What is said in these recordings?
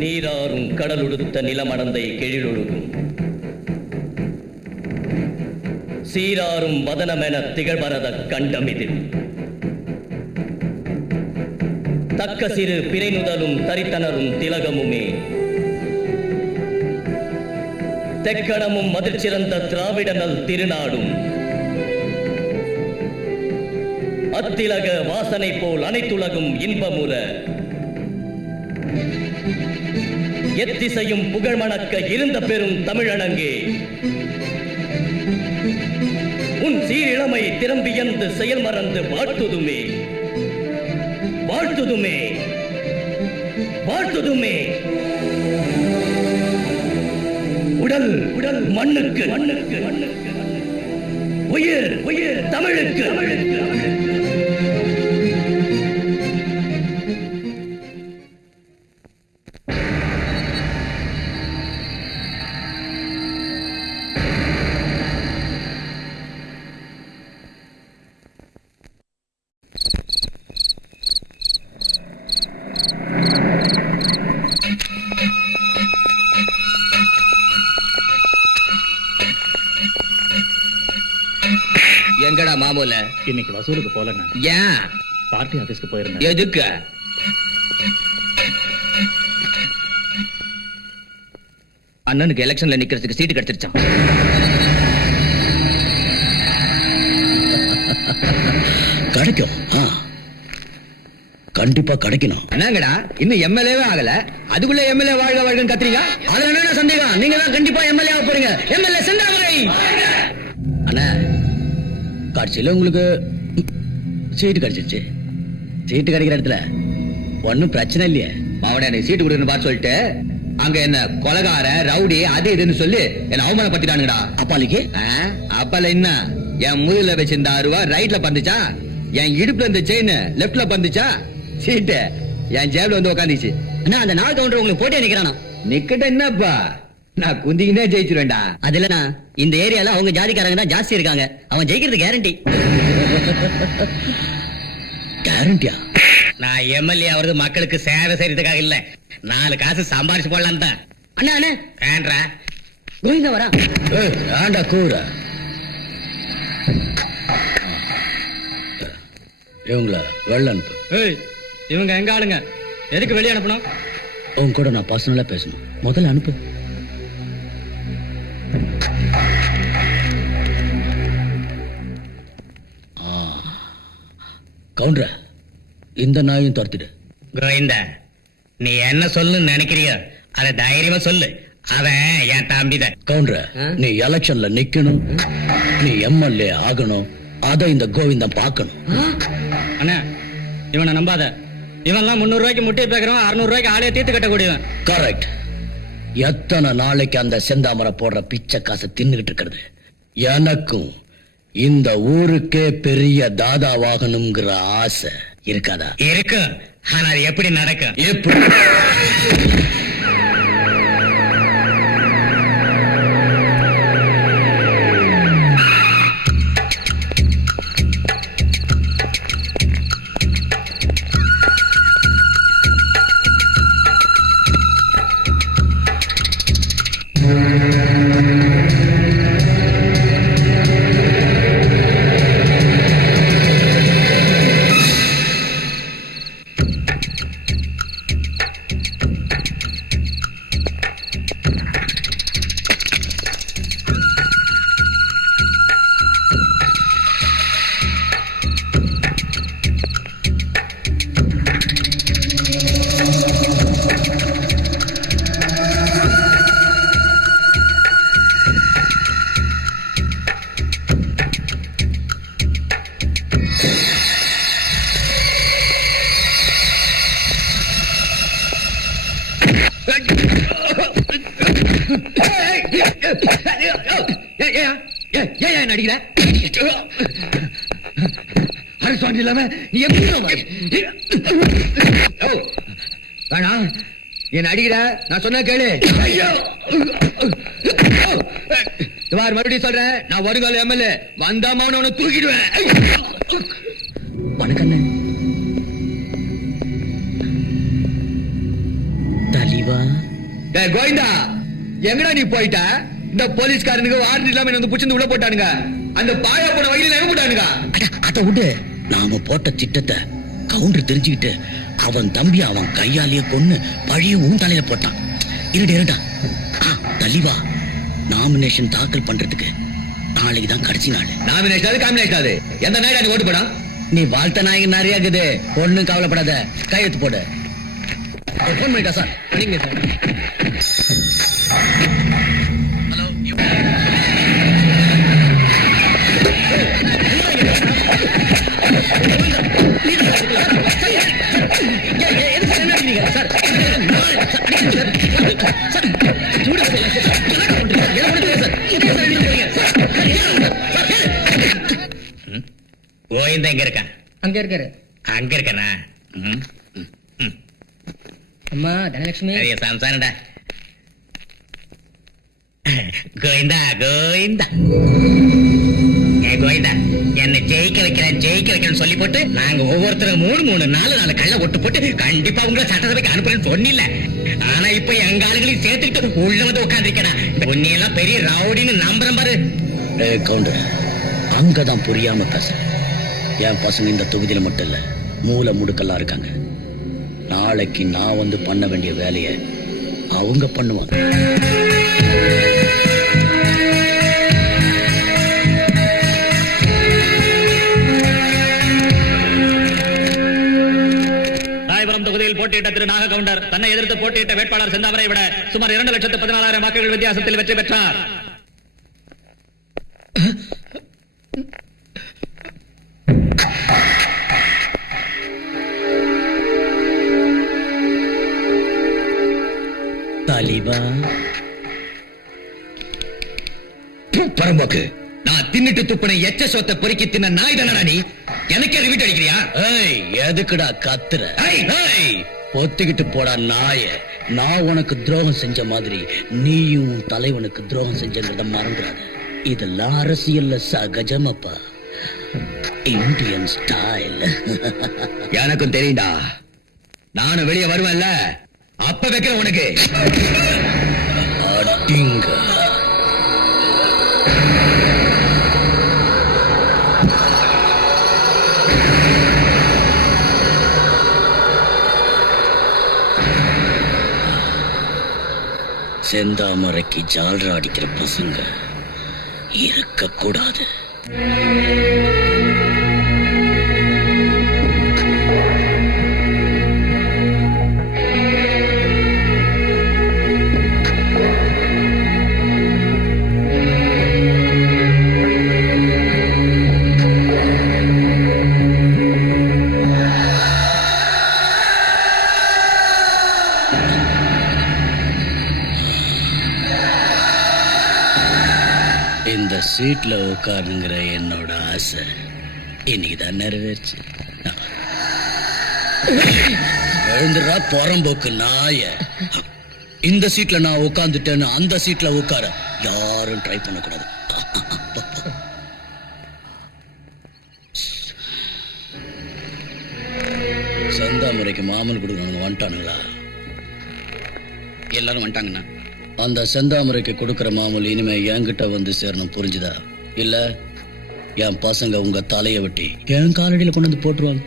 நீராறும் கடலுடுத்த நிலமடந்தை கெழிலொழுகும் சீராறும் வதனமென திகழ்வரத கண்டமிதில் தக்க சிறு பிறைநுதலும் தரித்தனரும் திலகமுமே தெக்கணமும் மதிர்ச்சிறந்த திராவிடனல் திருநாடும் அத்திலக வாசனை போல் அனைத்துலகும் இன்பமுற எத்திசையும் புகழ் மணக்க இருந்த பெரும் தமிழனங்கே உன் சீரிழமை திறம்பியந்து செயல் மறந்து வாழ்த்துதுமே வாழ்த்துதுமே வாழ்த்துதுமே உடல் உடல் மண்ணுக்கு மண்ணுக்கு மண்ணுக்கு உயிர் உயிர் தமிழுக்கு தமிழுக்கு எங்கடா மாமூல இன்னைக்கு வசூலுக்கு போலண்ணா. ஏன்? பார்ட்டி ஆபீஸ்க்கு போயிருந்தேன். எதுக்கு? அண்ணனுக்கு எலெக்ஷன்ல நிக்கிறதுக்கு சீட்டு கிடைச்சிருச்சான். கிடைக்கும், கண்டிப்பா கிடைக்கணும். என்னங்கடா இன்னும் எம்எல்ஏவே ஆகல, அதுக்குள்ள எம்எல்ஏ வாழ்க வாழ்கன்னு கத்துறீங்க. அதுல என்ன சந்தேகம்? நீங்க தான் கண்டிப்பா எம்எல்ஏ ஆக போறீங்க. எம்எல்ஏ செந்தாமரை. அண்ணா, கடைசியில உங்களுக்கு சீட்டு கிடைச்சிருச்சு. சீட்டு கிடைக்கிற இடத்துல ஒன்னும் பிரச்சனை இல்லையே. அவனை எனக்கு சீட்டு கொடுக்கணும்னு பார்த்து சொல்லிட்டு அங்க என்ன கொலகார ரவுடி அது இதுன்னு சொல்லி என்ன அவமானப்படுத்திட்டானுங்கடா. அப்பாலிக்கு அப்பால என்ன என் முதுகுல வச்சிருந்த 6 ரூபா ரைட்ல பந்துச்சா, என் இடுப்புல இருந்த செயின் லெப்ட்ல பந்துச்சா, சீட்டு என் ஜேப்ல வந்து உட்காந்துச்சு. அண்ணா, அந்த நாள் கவுண்டர் உங்களுக்கு போட்டே நிக்கிறானா? நிக்கட்ட என்னப்பா, நான் குந்திக்கினே ஜெயிச்சிருவேன்டா. அது இல்லண்ணா, இந்த ஏரியால அவங்க ஜாதிக்காரங்க தான் ஜாஸ்தி இருக்காங்க. அவன் ஜெயிக்கிறது கேரண்டி. கேரண்டியா? நான் எம்எல்ஏ அவரது மக்களுக்கு சேவை செய்யறதுக்காக இல்ல, 4 காசு சம்பாரிச்சு போடலாம் தான். அண்ணா அண்ணா ஏன்றா கோவிந்தா வரா? ஆண்டா கூற இவங்கள வெள்ள அனுப்பு. இவங்க எங்க ஆளுங்க, எதுக்கு வெளியே அனுப்பணும்? உங்க கூட நான் பர்சனலா பேசணும். முதல்ல அனுப்பு. கவுண்டர், இந்த நாயும் துரத்திடு. கோவிந்தா, நீ என்ன சொல்லு நினைக்கிறியோ அத தைரியமா சொல்லு. அவன் என் தம்பிதான். கவுண்டர், நீ எலெக்ஷன்ல நிக்கணும், நீ எம்எல்ஏ ஆகணும். அத இந்த கோவிந்தம் பார்க்கணும். அண்ணா, இவனை நம்பாத. இவன்லாம் 300 ரூபாய்க்கு முட்டையை பேக்கிறவன், 600 ரூபாய்க்கு ஆளைய தீர்த்து கட்டக்கூடியவன். கரெக்ட். எத்தனை நாளைக்கு அந்த செந்தாமரை போடுற பிச்சை காசு தின்னுகிட்டு இருக்கிறது? எனக்கும் இந்த ஊருக்கே பெரிய தாதாவாகணுங்கிற ஆசை இருக்காதா? இருக்கு. ஆனா அது எப்படி நடக்கும்? எப்படி? நடிக்கிற அரசாண்டி இல்லாம நீ எப்படி வேணாம், நீ நடிக்கிற. நான் சொன்ன கேளு. மறுபடியும் சொல்றேன், நான் வருங்கால எம்எல்ஏ வந்தாம அவனை தூக்கிடுவேன். வணக்கம் தலைவா. டேய் கோவிந்தா, எங்கடா நீ போயிட்ட? இந்த போலீஸ்காரனுக்கு வாரண்ட் இல்லாம என்ன வந்து புடிச்சு உள்ள போட்டானுங்க. அந்த பாயா போன வகையில எங்க போட்டானுங்க? அத விடு. நாம போட்ட திட்டத்தை கவுண்டர் தெரிஞ்சுக்கிட்டு அவன் தம்பி அவன் கையாலேயே கொன்னு பழைய உன் தலையில போட்டான். இருடா தலிவா, நாமினேஷன் தாக்கல் பண்றதுக்கு நாளைக்கு தான் கடைசி நாள். நாமினேஷன் அது காம்பினேஷன் அது. எந்த நாய்டா நீ ஓட்டு போடா? நீ வாழ்த்த நாயகன் நிறைய இருக்குது, ஒண்ணும் கவலைப்படாத, கையெழுத்து போடு. ஃபோன் பண்ணிட்டா சார்? பண்ணிங்க சார். ஹலோ, கோவிந்தா எங்க இருக்கான்? அங்க இருக்காரு. அங்க இருக்கானா? அம்மா தனலட்சுமி. சம்சாரண்டா. கோவிந்தா கோவிந்தா கோவிந்தா, என்ன ஜெயிக்க வைக்கிறேன்னு சொல்லி போட்டு நாங்க ஒவ்வொருத்தரும் 3 கள்ள ஒட்டு போட்டு கண்டிப்பா உங்களை சட்டசபைக்கு அனுப்புறேன்னு சொன்னில்ல. ஆனா இப்ப எங்க ஆளுகளையும் சேர்த்துக்கிட்டு உள்ள வந்து உட்காந்துருக்கா. உன்னையெல்லாம் பெரிய ரவுடின்னு நம்புறேன் பாரு. கவுண்டர், அங்கதான் புரியாம பேச. என் பசங்க இந்த தொகுதியில மட்டும் இல்ல, மூல முடுக்கெல்லாம் இருக்காங்க. நாளைக்கு நான் வந்து பண்ண வேண்டிய வேலையை அவங்க பண்ணுவாங்க. ராயபுரம் தொகுதியில் போட்டியிட்ட திரு நாக கவுண்டர் தன்னை எதிர்த்து போட்டியிட்ட வேட்பாளர் செந்தாமரை விட சுமார் 2,14,000 வாக்குகள் வித்தியாசத்தில் வெற்றி பெற்றார். தாலிபா பரம்போக்கு, நான் தின்னுட்டு துப்புன எச்ச சொத்தை பொறுக்கி தின்ன நாய் தானடா நீ? எனக்கே ரிவிட் அடிக்கிறியா? ஏய், எதுக்குடா கத்துற? ஏய், ஏய், பொத்துக்கிட்டு போடா நாய. நான் உனக்கு துரோகம் செஞ்ச மாதிரி நீயும் உன் தலைவனுக்கு துரோகம் செஞ்சங்கிறத மறந்துடாத. இதெல்லாம் அரசியல்ல சகஜமப்பா, இந்தியன் ஸ்டைல். எனக்கும் தெரியும்டா. நானும் வெளியே வருவேன்ல, அப்ப வைக்கிற உனக்கு அடிங்க. செந்தாமரைக்கு ஜால்ரா அடிக்கிற பசங்க இருக்க கூடாது. இந்த சீட்ல உட்காருங்கிற என்னோட ஆசை இன்னைக்குதான் நிறைவேறுச்சு. எழுந்துடா புறம்போக்கு நாய. இந்த சீட்ல நான் உட்காந்துட்டேன்னு அந்த சீட்ல உட்கார யாரும் ட்ரை பண்ணக்கூடாது. செந்தாமரைக்கு மாமன் கொடுக்கணும் வந்துட்டானுங்களா? எல்லாரும் வந்துட்டாங்கண்ணா. அந்த செந்தாமரைக்கு கொடுக்கிற மாமூல் இனிமே என்கிட்ட வந்து சேரணும், புரிஞ்சுதா? இல்ல என் பசங்க உங்க தலையை வெட்டி என் காலடியில கொண்டு வந்து போட்டுருவாங்க.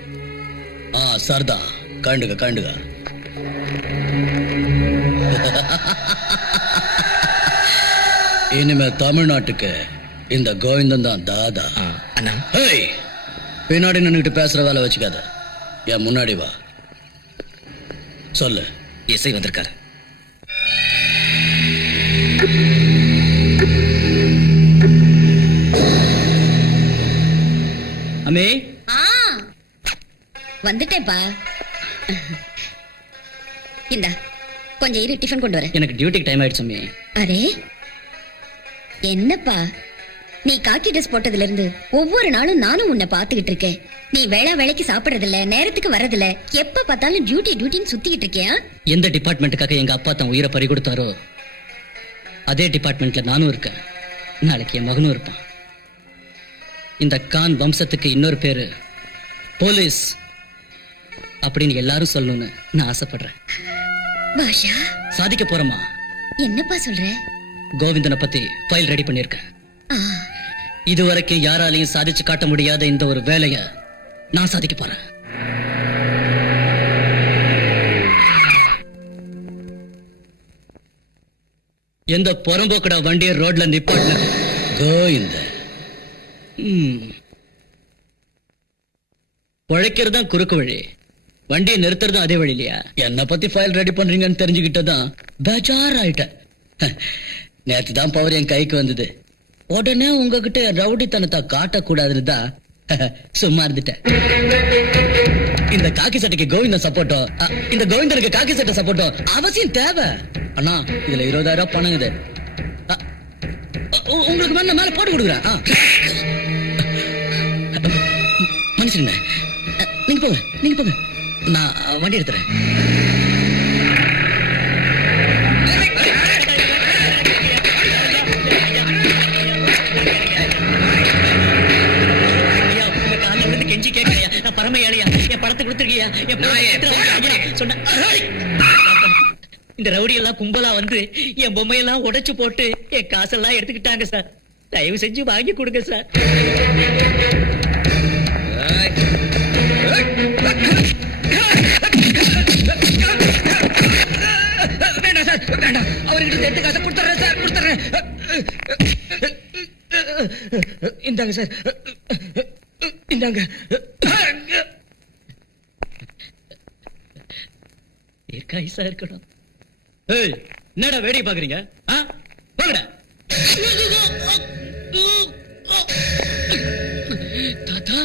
சர்தா, கண்டுக. இனிமே தமிழ்நாட்டுக்கு இந்த கோவிந்தன் தான் தாதா. அண்ணா, ஏய், பின்னாடி நின்னுட்டு பேசுற வேலை வச்சுக்காத, என் முன்னாடி வா. சொல்லு. இசை வந்திருக்காரு. அம்மே, வந்துட்டேப்பா. இந்த கொஞ்சம் இரு, டிஃபன் கொண்டு வரேன். எனக்கு டியூட்டிக்கு டைம் ஆயிடுச்சு அம்மே. அரே என்னப்பா, நீ காக்கி ட்ரெஸ் போட்டதுல இருந்து ஒவ்வொரு நாளும் நானும் உன்னை பாத்துக்கிட்டு இருக்கேன். நீ வேலைக்கு சாப்பிடறதில்ல, நேரத்துக்கு வரதில்ல, எப்ப பார்த்தாலும் டியூட்டின்னு சுத்திக்கிட்டு இருக்கியா? எந்த டிபார்ட்மெண்ட்டுக்காக எங்க அப்பா தான் உயிரை பறி கொடுத்தாரோ அதே டிபார்ட்மெண்ட்ல நானும் இருக்கேன். நாளைக்கு என் மகனும் இருப்பான். இந்த கான் வம்சத்துக்கு இன்னொரு பேரு போலீஸ் அப்படின்னு எல்லாரும் சொல்லணும்னு நான் ஆசைப்படுறேன். பாஷா, சாதிக்க போறமா. என்னப்பா சொல்ற? கோவிந்தனை பத்தி ஃபைல் ரெடி பண்ணிருக்கேன். ஆ, இதுவரைக்கும் யாராலையும் சாதிச்சு காட்ட முடியாத இந்த ஒரு வேலைய நான் சாதிக்க போறேன். எந்த புறம்போக்கடா வண்டியை ரோட்ல நிப்பாட்டின கோவிந்த உழைக்கிறது தான் குறுக்கு வழி, வண்டியை நிறுத்துறதும் அதே வழி இல்லையா? என்ன பத்தி ஃபைல் ரெடி பண்றீங்கன்னு தெரிஞ்சுக்கிட்டதான் பேஜார் ஆயிட்டேன். நேத்து தான் பவர் என் கைக்கு வந்தது. உடனே உங்ககிட்ட ரவுடித்தனத்தை காட்டக்கூடாதுன்னு தான் சும்மா இருந்துட்டேன். இந்த காக்கி சட்டைக்கு கோவிந்தன் சப்போர்ட்டோ, இந்த கோவிந்தனுக்கு காக்கி சட்டை சப்போர்ட்டோ அவசியம் தேவை. அண்ணா இதுல 20,000 பணம் இது. உங்களுக்கு மேல மேல போட்டு கொடுக்குறேன். மனுஷன் நீங்க போங்க, நீங்க போங்க, நான் வண்டி எடுத்துறேன். கெஞ்சி கேட்கலையா? நான் பரம ஏழையா, என் படத்தை கொடுத்துருக்கியா? சொன்ன இந்த ரவுடி எல்லாம் கும்பலா வந்து என் பொம்மையெல்லாம் உடைச்சு போட்டு என் காசெல்லாம் எடுத்துக்கிட்டாங்க சார். தயவு செஞ்சு வாங்கி கொடுங்க சார். வேண்டாம் சார், வேண்டாம். அவர்கிட்ட எடுத்து காசை கொடுத்துறேன் சார், கொடுத்துறேன். இந்தாங்க சார், இந்தாங்க. தீர்க்காயுசா இருக்கணும். ஏய், என்னடா வேடிக்கை பாக்குறீங்க? வாங்கடா. தாத்தா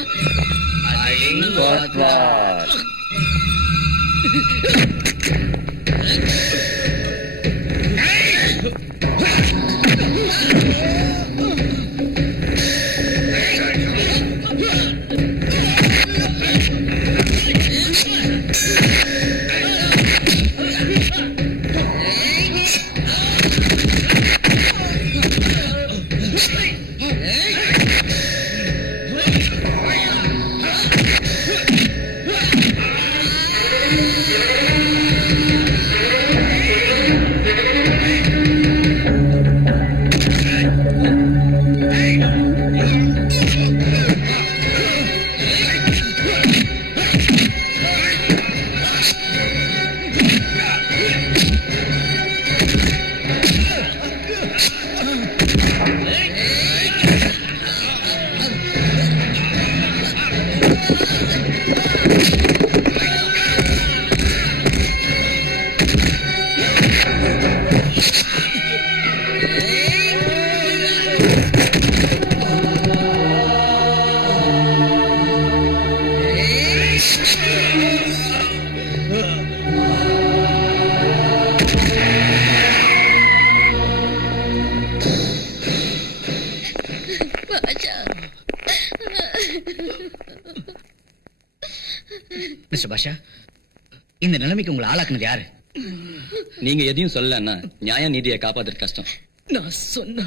மிஸ்டர் பாஷா, இந்த நிலைமைக்கு உங்களை ஆளாக்குனது யாரு? நீங்க எதையும் சொல்லலன்னா நியாய நீதியை காப்பாத்துறது கஷ்டம். நான் சொன்னா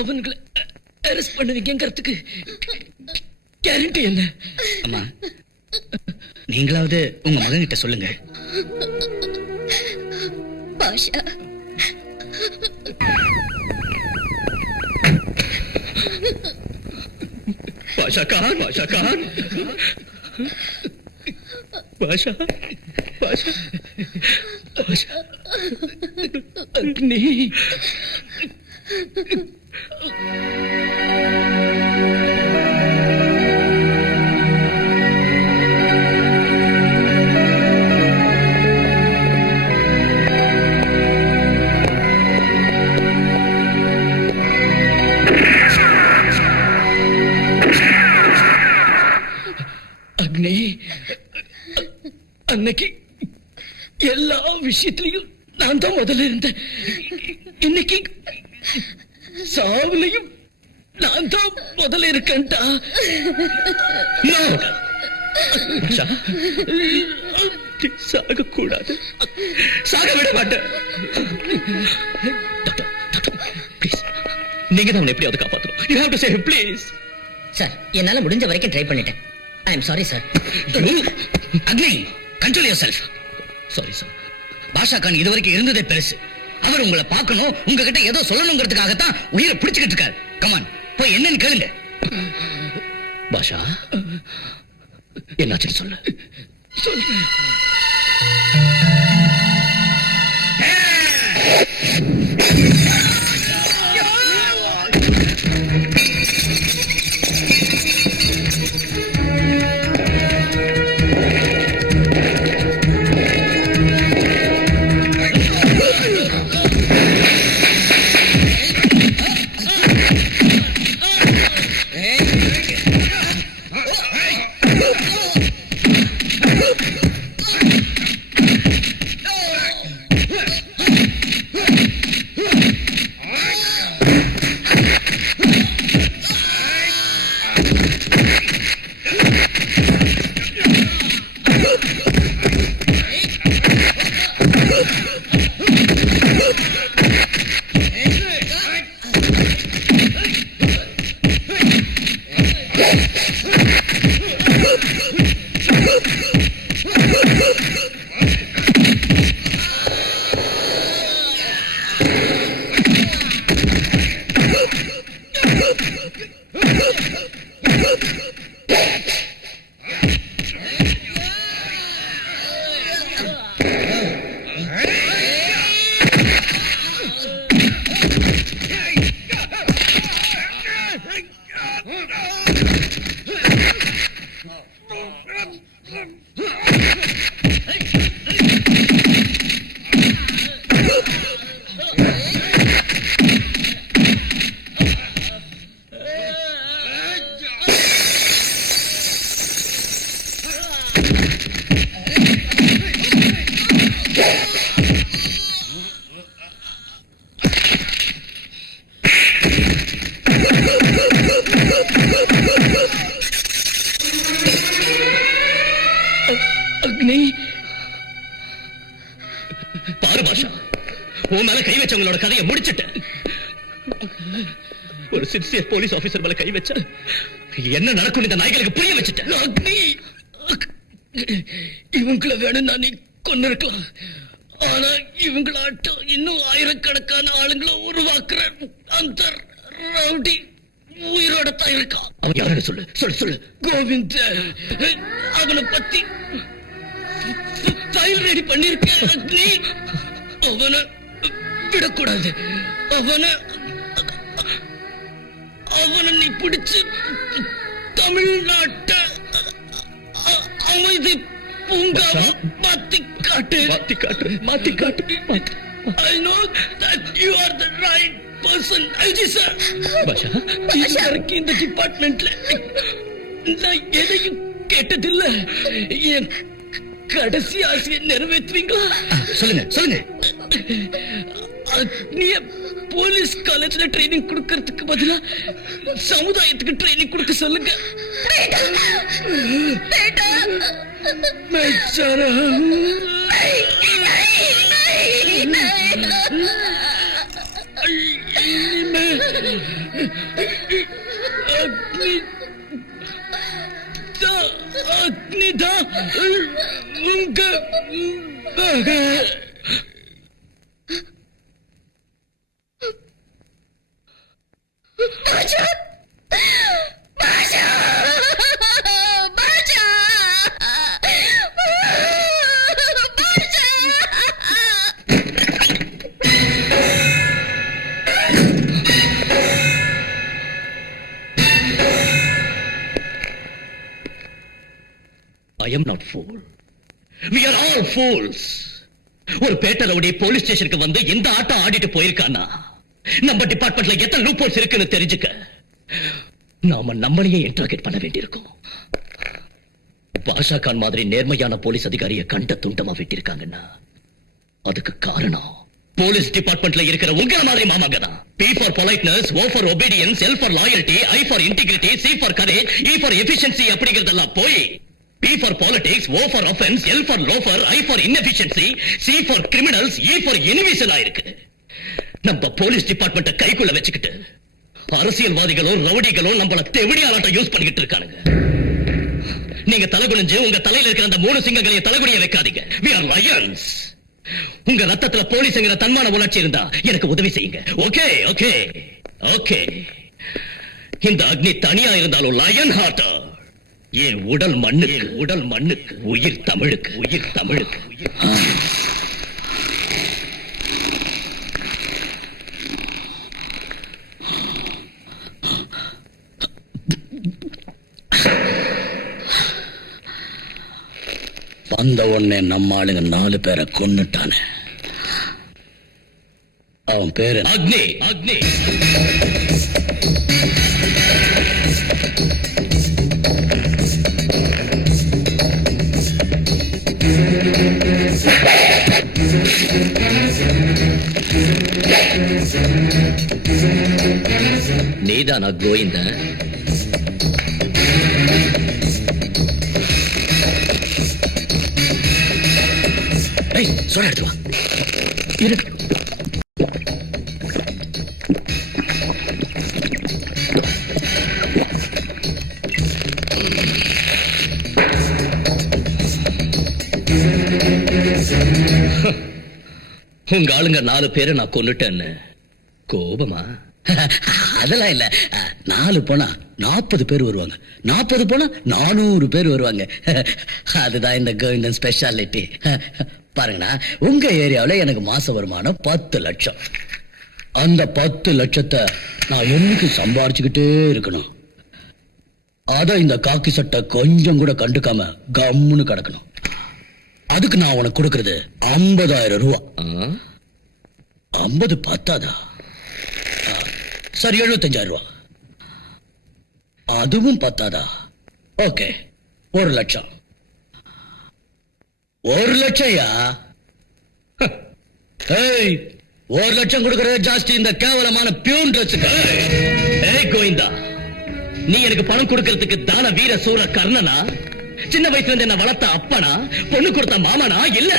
அவங்களை அரெஸ்ட் பண்ணுவீங்கிறதுக்கு கேரண்டி என்ன? அம்மா, நீங்களாவது உங்க மகன் கிட்ட சொல்லுங்க. பாஷா, பாஷா கான், பாஷா கான், பாஷா, பாஷா, பாஷா, அக்னி. அக்னி, அன்னைக்கு எல்லா விஷயத்திலையும் நான் தான் முதல்ல இருந்தேன். இன்னைக்கு சாவுலையும் நான் தான் முதல்ல இருக்கேன்டா. சாக கூடாது, சாக விட மாட்டேன். ப்ளீஸ், நீங்க தான் அவனை எப்படியாவது காப்பாற்றணும். You have to save, please. Sir, என்னால முடிஞ்ச வரைக்கும் ட்ரை பண்ணிட்டேன். I am sorry sir. Agni, control yourself. Sorry sir. Basha Khan இதுவரைக்கும் இருந்ததே பெருசு. அவர் உங்களை பார்க்கணும், உங்ககிட்ட ஏதோ சொல்லணுங்கிறதுக்காகத்தான் உயிரை பிடிச்சுக்கிட்டு இருக்காரு. கமான், போய் என்னன்னு கேளுங்க. பாஷா, என்னாச்சுன்னு சொல்லு. பாரு பாஷா, உன் மேல கை வச்சவங்களோட கதையை முடிச்சிட்டேன். ஒரு சின்சியர் போலீஸ் ஆபீசர் மேல கை வச்ச என்ன நடக்கும் இந்த நாய்களுக்கு புரிய வச்சுட்டேன். இவங்கள வேணும்னா நீ கொண்டு இருக்கலாம். ஆனா இவங்களாட்டம் இன்னும் ஆயிரக்கணக்கான ஆளுங்களை உருவாக்குற அந்த ரவுடி உயிரோட தான் இருக்கான். அவன் யாருன்னு சொல்லு சொல்லு சொல்லு. கோவிந்த், அவனை பத்தி ஃபைல் ரெடி பண்ணிருக்கேன். அக்னி, அவனை விடக்கூடாது. அவனை நீ பிடிச்சு தமிழ்நாட்டை அமைதி பூங்கா மாத்தி காட்டு. மாத்தி காட்டு. I know that you are the right person, IG sir. Basha, இதுவரைக்கும் இந்த டிபார்ட்மெண்ட்ல நான் எதையும் கேட்டதில்ல. என் கடைசி ஆசையை நிறைவேற்றுவீங்களா? சொல்லுங்க. அக்னிய போலீஸ் காலேஜ்ல ட்ரைனிங் கொடுக்கறதுக்கு பதிலா சமுதாயத்துக்கு ட்ரைனிங் கொடுக்க சொல்லுங்க. அக்னிதா உங்க பாஷா, பாஷா, பாஷா, I am not fool. We are all fools. ஒரு பேட்ட ரவுடி போலீஸ் ஸ்டேஷனுக்கு வந்து இந்த ஆட்டம் ஆடிட்டு போயிருக்கானா நம்ம டிபார்ட்மெண்ட்ல எத்தனை லூப்போல்ஸ் இருக்குன்னு தெரிஞ்சுக்க நாம நம்மளையே இன்டராகேட் பண்ண வேண்டியிருக்கும். பாஷா கான் மாதிரி நேர்மையான போலீஸ் அதிகாரியை கண்ட துண்டமா விட்டிருக்காங்கன்னா அதுக்கு காரணம் போலீஸ் டிபார்ட்மெண்ட்ல இருக்கிற உங்கள மாதிரி மாமாங்க தான். P for politeness, O for obedience, L for loyalty, I for integrity, C for courage, E for efficiency அப்படிங்கறதெல்லாம் போய் P for politics, O for offense, L for loafer, I for inefficiency, C for criminals, E for enemies எல்லாம் இருக்கு. நம்ம police டிபார்ட்மெண்ட்டை கைக்குள்ள வச்சுக்கிட்டு அரசியல்வாதிகளும் ரவுடிகளும் நம்மள தெவிடியாலாட்டம் யூஸ் பண்ணிக்கிட்டு இருக்கானுங்க. நீங்க தலைகுனிஞ்சு உங்க தலையில இருக்கிற அந்த 3 சிங்கங்களையும் தலைகுனிய வைக்காதீங்க. We are lions. உங்க ரத்தத்துல போலீஸ்ங்கிற தன்மான உணர்ச்சி இருந்தா எனக்கு உதவி செய்யுங்க. Okay okay okay. இந்த அக்னி தனியா இருந்தாலும் லயன் ஹார்ட். என் உடல் மண்ணுக்கு உயிர் தமிழுக்கு. வந்த உடனே நம்ம ஆளுங்க 4 பேரை கொன்னுட்டானே. அவன் பேரு அக்னி. நீதானா கோவிந்த? சொல்ல எடுத்து வா. இருக்கு. உங்க ஆளுங்க 4 பேரை நான் கொன்னுட்டேன்னு கோபமா? அதெல்லாம் இல்ல. 4 போனா 40 பேர் வருவாங்க, 40 போனா 400 பேர் வருவாங்க. அதுதான் இந்த கோவிந்தன் ஸ்பெஷாலிட்டி. பாருங்கண்ணா, உங்க ஏரியாவில எனக்கு மாச வருமானம் 10 லட்சம். அந்த 10 லட்சத்தை நான் என்னைக்கு சம்பாரிச்சுக்கிட்டே இருக்கணும். அத இந்த காக்கி சட்டை கொஞ்சம் கூட கண்டுக்காம கம்முன்னு கிடக்கணும். அதுக்கு நான் உனக்கு கொடுக்கறது 50,000 ரூபா. 50 பத்தாதா? சரி, 75,000 ரூபா. அதுவும் பத்தாதா? ஓகே, 1 லட்சம். 1 லட்சம்யா? 1 லட்சம் கொடுக்கறது ஜாஸ்தி இந்த கேவலமான பியூன் ட்ரெஸ்ஸுக்கு. கோவிந்தா, நீ எனக்கு பணம் கொடுக்கறதுக்கு தான வீர சூர கர்ணனா? சின்ன வயசுல இருந்து என்ன வளர்த்த அப்பனா? பொண்ணு கொடுத்த மாமனா? இல்ல,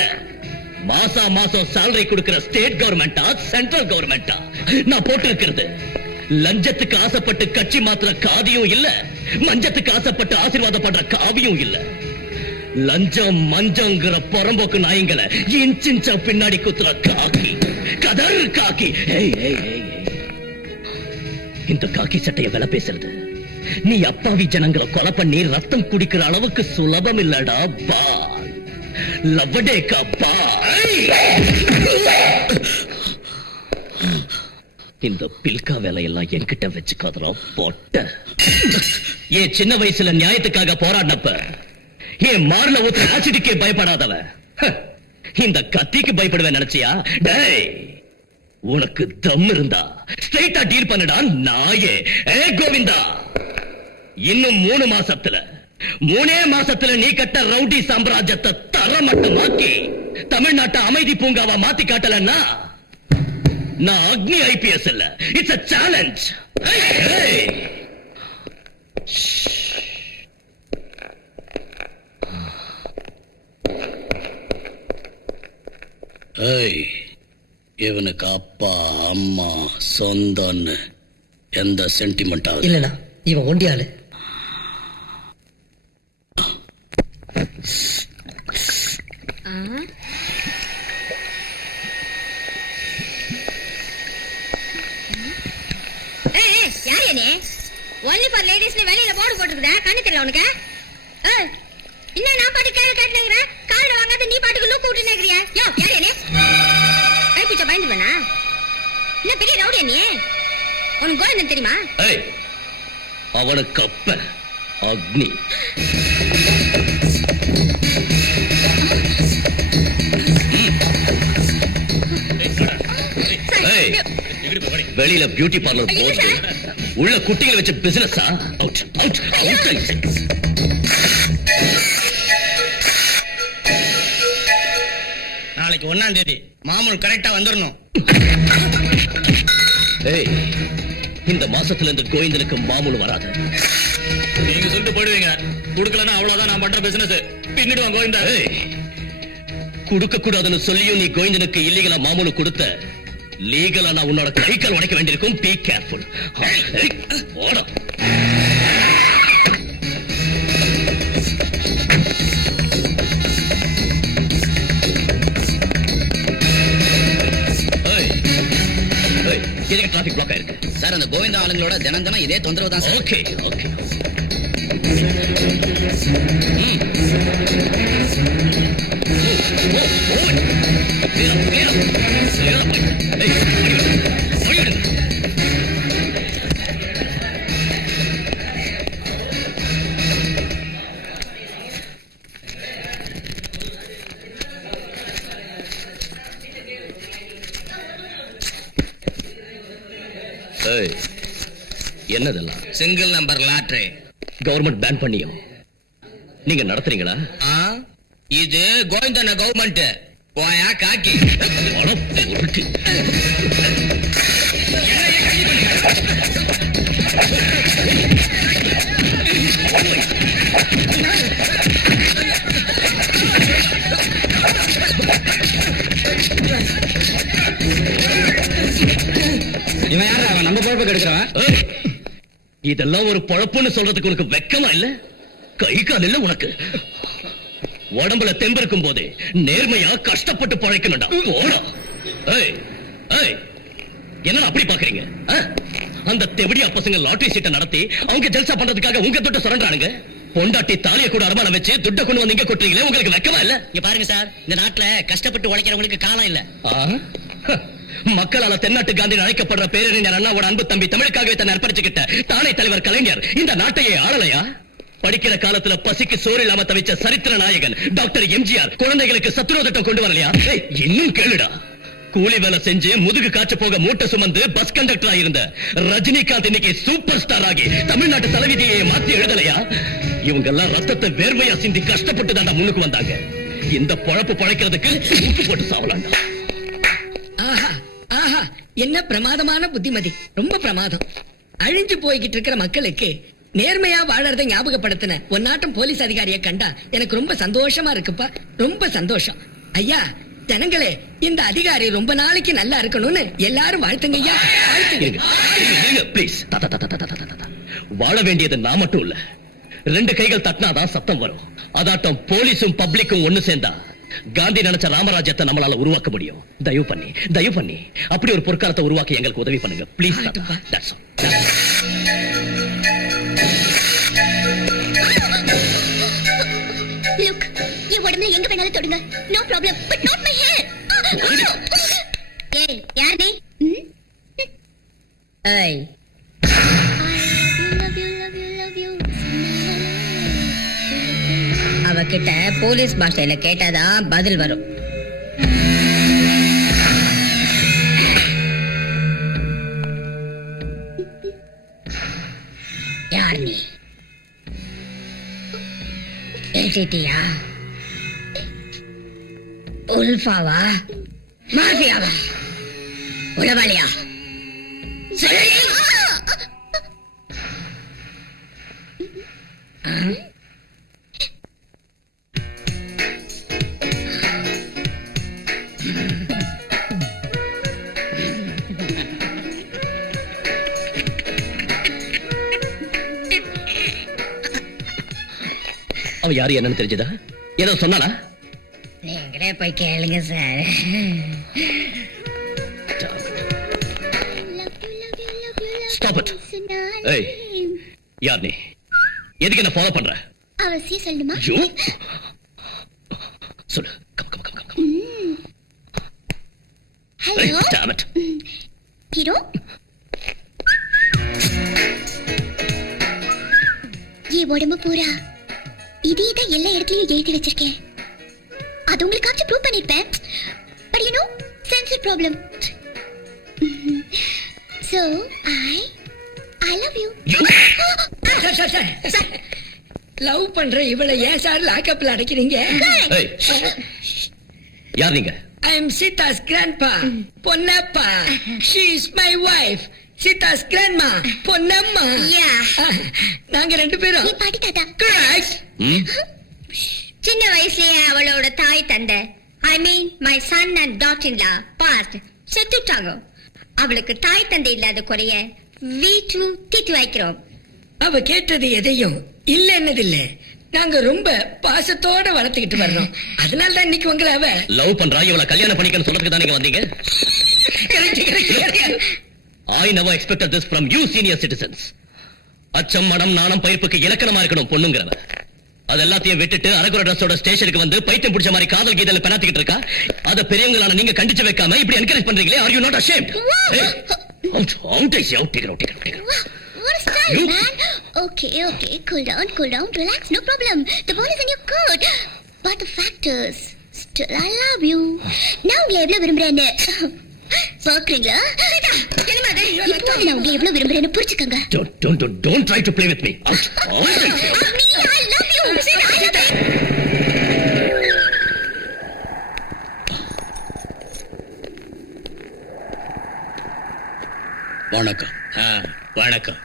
மாசம் salary கொடுக்கிற ஸ்டேட் கவர்மெண்டா சென்ட்ரல் கவர்மெண்டா? நான் போட்டு இருக்கிறது லஞ்சத்துக்கு ஆசைப்பட்டு கட்சி மாத்திர காதியும் இல்ல, மஞ்சத்துக்கு ஆசைப்பட்டு ஆசீர்வாதப்படுற காவியும் இல்ல. லஞ்சம் மஞ்சங்கிற புறம்போக்கு நாயங்களை இன்ச்சா பின்னாடி குத்துற காக்கி, கதர் காக்கி. இந்த காக்கி சட்டைய விலை பேசுறது நீ அப்பாவி ஜனங்களை கொலை பண்ணி ரத்தம் குடிக்கிற அளவுக்கு சுலபம் இல்லடா பா. லவடேக்கா பா. இந்த பில்கா வேலையெல்லாம் என்கிட்ட வச்சுக்காதரா போட்ட. ஏன் சின்ன வயசுல நியாயத்துக்காக போராடினப்ப ஏன் மார்ல ஊத்துற ஆசிடுக்கே பயப்படாதவ இந்த கத்திக்கு பயப்படுவேன் நினைச்சியா? டேய், உனக்கு தம் இருந்தா ஸ்ட்ரைட்டா டீல் பண்ணடா நாயே. கோவிந்தா, இன்னும் 3 மாசத்துல நீ கட்ட ரவுடி சாம்ராஜ்யத்தை தரமட்டமாக்கி தமிழ்நாட்டை அமைதி பூங்காவா மாத்தி காட்டலன்னா நான் அக்னி ஐபிஎஸ் இல்ல. It's a challenge. இவனுக்கு அப்பா அம்மா சொந்தம்னு எந்த சென்டிமெண்ட் ஆகுது இல்லண்ணா, இவன் ஒண்டியாளு. ஒன்லி ஃபார் லேடிஸ்னு வெளியில போர்டு போட்டுருக்குதா? கண்ணு தெரியல உனக்கு? இன்னும் நான் பாட்டு கேள்வி கேட்டுங்கிறேன். கால்ல வாங்காத நீ பாட்டுக்கு லூக்கு விட்டு நிக்கிறியா? யோ, யாரே நீ? கைப்பிச்ச பயந்து பண்ணா? என்ன பெரிய ரவுடியா நீ? உனக்கு கோவிந்தன் தெரியுமா? அவனுக்கு அப்ப அக்னி. வெளியில பியூட்டி பார்லர் போட்டு உள்ள குட்டிகளை வச்சு பிசினஸா? Out out out. நாளைக்கு 1ஆம் தேதி மாமூல் கரெக்டா வந்துடணும். இந்த மாசத்துல இருந்து கோவிந்தனுக்கு மாமூல் வராது. நீங்க சொல்லிட்டு போயிடுவீங்க. குடுக்கலன்னா அவ்வளவுதான் நான் பண்ற பிசினஸ். பின்னிடுவான் கோவிந்தா. குடுக்க கூடாதுன்னு சொல்லியும் நீ கோவிந்தனுக்கு இல்லீகலா மாமூல் கொடுத்த, லீகலா நான் உன்னோட கைக்கால் உடைக்க வேண்டியிருக்கும். Be careful. ஓட சார் அந்த கோவிந்தா ஆளுங்களோட தினம் தினம் இதே தொந்தரவு தான் சார். ஓகே ஓகே என்னதெல்லாம் single number lottery. Government ban பண்ணியும் நீங்க நடத்துறீங்களா? இது கோவிந்தன கவர்மெண்ட். போயா காக்கி. இவன் யாரா? அவன் நம்ம பொழப்ப கெடுக்கிறவன். இதெல்லாம் ஒரு பொழப்புன்னு சொல்றதுக்கு உனக்கு வெக்கமா இல்ல? கை கால் இல்ல உனக்கு? உடம்புல தெம்பிருக்கும் போதே நேர்மையா கஷ்டப்பட்டு பழைக்கணும்டா. போடா. ஏய் ஏய் என்ன அப்படி பாக்குறீங்க? அந்த தெவடியா பசங்க லாட்டரி சீட்டை நடத்தி அவங்க ஜல்சா பண்றதுக்காக உங்க தொட்டு சுரண்டானுங்க. பொண்டாட்டி தாலிய கூட அடமானம் வச்சு துட்ட கொண்டு வந்து இங்க கொட்டுறீங்களே, உங்களுக்கு வெக்கமா இல்ல? இங்க பாருங்க சார், இந்த நாட்டுல கஷ்டப்பட்டு உழைக்கிறவங்களுக்கு காலம் இல்ல. மக்களால தென்னாட்டு காந்தி அழைக்கப்படுற பேரறிஞர் அண்ணாவோட அன்பு தம்பி தமிழுக்காகவே தன்னை அர்ப்பணிச்சுக்கிட்ட தானே தலைவர் கலைஞர் இந்த நாட்டையே ஆளலையா? படிக்கிற காலத்துல பசிக்கு சோறு இல்லாம தவிச்ச சரித்திர நாயகன் டாக்டர் எம்ஜிஆர் குழந்தைகளுக்கு சத்துணவு திட்டம் கொண்டு வரலையா? இன்னும் கேளுடா. கூலி வேலை செஞ்சு முதுகு காய்ச்ச போக மூட்டை சுமந்து பஸ் கண்டக்டரா இருந்த ரஜினிகாந்த் இன்னைக்கு சூப்பர் ஸ்டார் ஆகி தமிழ்நாட்டு தலைவிதியை மாத்தி எழுதலையா? இவங்க எல்லாம் ரத்தத்தை வேர்வையா சிந்தி கஷ்டப்பட்டு தாண்டா முன்னுக்கு வந்தாங்க. இந்த பொழப்பு பழைக்கிறதுக்கு உப்பு போட்டு சாவலாண்டா. ஆஹா ஆஹா, என்ன பிரமாதமான புத்திமதி, ரொம்ப பிரமாதம். அழிஞ்சு போய்கிட்டு இருக்கிற மக்களுக்கு நேர்மையா வாழறதை ஞாபகப்படுத்தின ஒன்னாட்டம் போலீஸ் அதிகாரியை கண்டா எனக்கு ரொம்ப சந்தோஷமா இருக்குப்பா, ரொம்ப சந்தோஷம். ஐயா ஜனங்களே, இந்த அதிகாரி ரொம்ப நாளைக்கு நல்லா இருக்கணும்னு எல்லாரும் வாழ்த்துங்க ஐயா, வாழ்த்துங்க. ப்ளீஸ். வாழ வேண்டியது நான் மட்டும் இல்ல, ரெண்டு கைகள் தட்டினாதான் சத்தம் வரும். அதாட்டம் போலீஸும் பப்ளிக்கும் ஒண்ணு சேர்ந்தா காந்தி நினைச்ச ராமராஜ்யத்தை நம்மளால உருவாக்க முடியும். தயவு பண்ணி அப்படி ஒரு பொற்காலத்தை உருவாக்க எங்களுக்கு உதவி பண்ணுங்க ப்ளீஸ். லுக், என் உடம்புல எங்க வேணாலும் தொடுங்க, no problem, but not my hair. ஏய், யார் நீ? ஏய், அவகிட்ட போலீஸ் பாஷையில கேட்டாதான் பதில் வரும். யார் நீ? எழுதிட்டியா? உல்ஃபாவா? மாஃபியாவா? உளவாளியா? சொல்லு. அவன் யாரு என்னன்னு தெரிஞ்சதா? ஏதோ சொன்னானா? நீங்களே போய் கேளுங்க சார். Stop it. ஏய், யார் நீ? எதுக்கு என்ன ஃபாலோ பண்ற? அவசியம் சொல்லுமா? சொல்லு. Hello, Damn it. ஹீரோ. என் உடம்பு பூரா இதே தான் எல்லா இடத்துலயும் எழுதி வச்சிருக்கேன். அது உங்களுக்காச்சும் ப்ரூவ் பண்ணிருப்பேன். But you know, sensitive problem. So I love you. Love பண்ற இவளை ஏன் சார் லாக்கப்ல அடைக்கிறீங்க? ஏய், யார் நீங்க? I am Sita's grandpa, Ponnappa. She is my wife, Sita's grandma, Ponnamma. Yeah. நாங்க ரெண்டு பேரும் நீ பாட்டி தாத்தா. Correct. சின்ன வயசுலயே அவளோட தாய் தந்தை, I mean my son and daughter in law passed, செத்துட்டாங்க. அவளுக்கு தாய் தந்தை இல்லாத குறைய வீட்டு தீட்டு வைக்கிறோம். அவ கேட்டது எதையும் இல்ல என்னதில்ல, நாங்க ரொம்ப பாசத்தோட வளர்த்துக்கிட்டு வர்றோம். அதனால தான் இன்னைக்கு உங்களை அவ லவ் பண்றா, இவளை கல்யாணம் பண்ணிக்கன்னு சொல்றதுக்கு தான் நீங்க வந்தீங்க. I never expected this from you senior citizens. அச்சம் மடம் நாணம் பயிர்ப்புக்கு இலக்கணமா இருக்கணும் பொண்ணுங்கிறவ. அது எல்லாத்தையும் விட்டுட்டு அரகுர ட்ரெஸ்ஸோட ஸ்டேஷனுக்கு வந்து பைத்தியம் பிடிச்ச மாதிரி காதல் கீதல பெனாத்திக்கிட்டு இருக்கா. அத பெரியவங்களான நீங்க கண்டிச்சு வைக்காம இப்படி encourage பண்றீங்களே. Are you not ashamed? Out, take it out. What a style, man. Okay, cool down, relax, no problem. The ball is in your court. But the fact is, still I love you. நான் உங்களை எவ்வளவு விரும்புறேன்னு பாக்குறீங்களா? இப்போ நான் உங்களை எவ்வளவு விரும்புறேன்னு புரிச்சுக்கங்க. Don't try to play with me. Out. I love you. வணக்கம். வணக்கம்.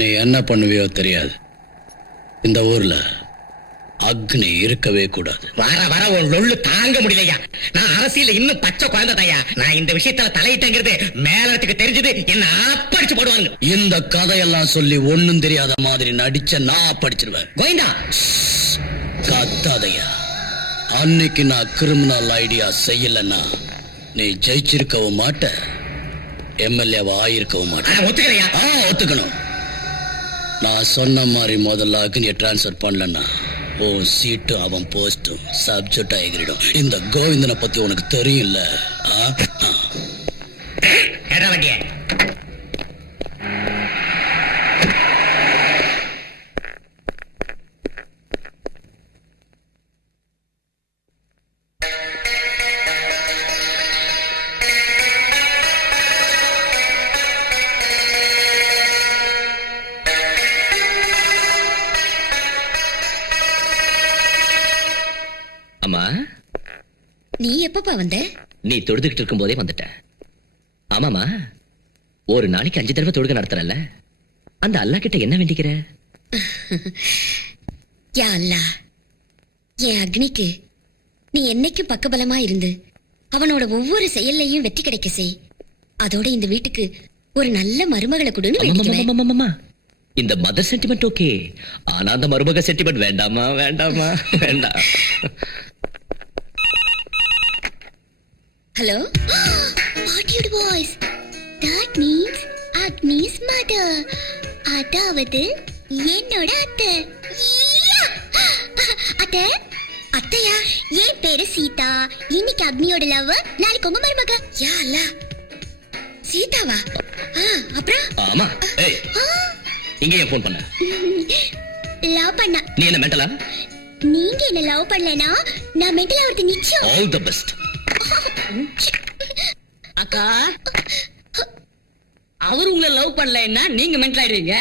நீ என்ன பண்ணுவியோ தெரியாது. இந்த ஊர்ல அக்னி இருக்கவே கூடாது. வர உன் லொள்ளு தாங்க முடியலையா. நான் அரசியல இன்னும் பச்சை குழந்தையா. நான் இந்த விஷயத்துல தலையிட்டங்கிறது மேலத்துக்கு தெரிஞ்சது என்ன அப்படிச்சு போடுவாங்க. இந்த கதையெல்லாம் சொல்லி ஒண்ணும் தெரியாத மாதிரி நடிச்ச நான் படிச்சிருவேன். கோவிந்தா கத்தாதையா. அன்னைக்கு நான் கிரிமினல் ஐடியா செய்யலன்னா நீ ஜெயிச்சிருக்கவும் மாட்ட, எம்எல்ஏவா ஆயிருக்கவும் மாட்டேன். ஒத்துக்கலையா? ஒத்துக்கணும். நான் சொன்ன மாதிரி முதல்ல அக்னியை டிரான்ஸ்பர் பண்ணலன்னா உன் சீட்டும் அவன் போஸ்டும் சப்ஜெக்ட் ஆகிடும். இந்த கோவிந்தனை பத்தி உனக்கு தெரியும்ல. வண்டிய அம்மா, நீ எப்பப்பா வந்த? நீ தொழுதுகிட்டு இருக்கும் போதே வந்துட்ட. ஆமாமா, ஒரு நாளைக்கு 5 தடவை தொழுக நடத்துறல்ல, அந்த அல்லா கிட்ட என்ன வேண்டிக்கிற? யா அல்லாஹ், என் அக்னிக்கு நீ என்னைக்கு பக்கபலமா இருந்து அவனோட ஒவ்வொரு செயல்லையும் வெற்றி கிடைக்க செய். அதோட இந்த வீட்டுக்கு ஒரு நல்ல மருமகளை கொடுன்னு வேண்டிக்கிறேன். இந்த மதர் சென்டிமெண்ட் ஓகே, ஆனா அந்த மருமக சென்டிமெண்ட் வேண்டாமா? வேண்டாம். Hello? What your voice? That means Agni's mother. அதாவது என்னோட அத்தை. அத்தை? அத்தையா? என் பேரு சீதா. இன்னைக்கு அக்னியோட லவ், நாளைக்கு உங்க மருமக. யா அல்லாஹ். சீதாவா? அப்புறம்? ஆமா. ஏய், இங்க ஏன் போன் பண்ண? லவ் பண்ணா. நீ என்ன மெண்டலா? நீங்க என்ன லவ் பண்ணலனா நான் மெண்டலா ஆவது நிச்சயம். All the best. அக்கா, அவர் உங்களை லவ் பண்ணலன்னா நீங்க மென்டல் ஆயிடுவீங்க.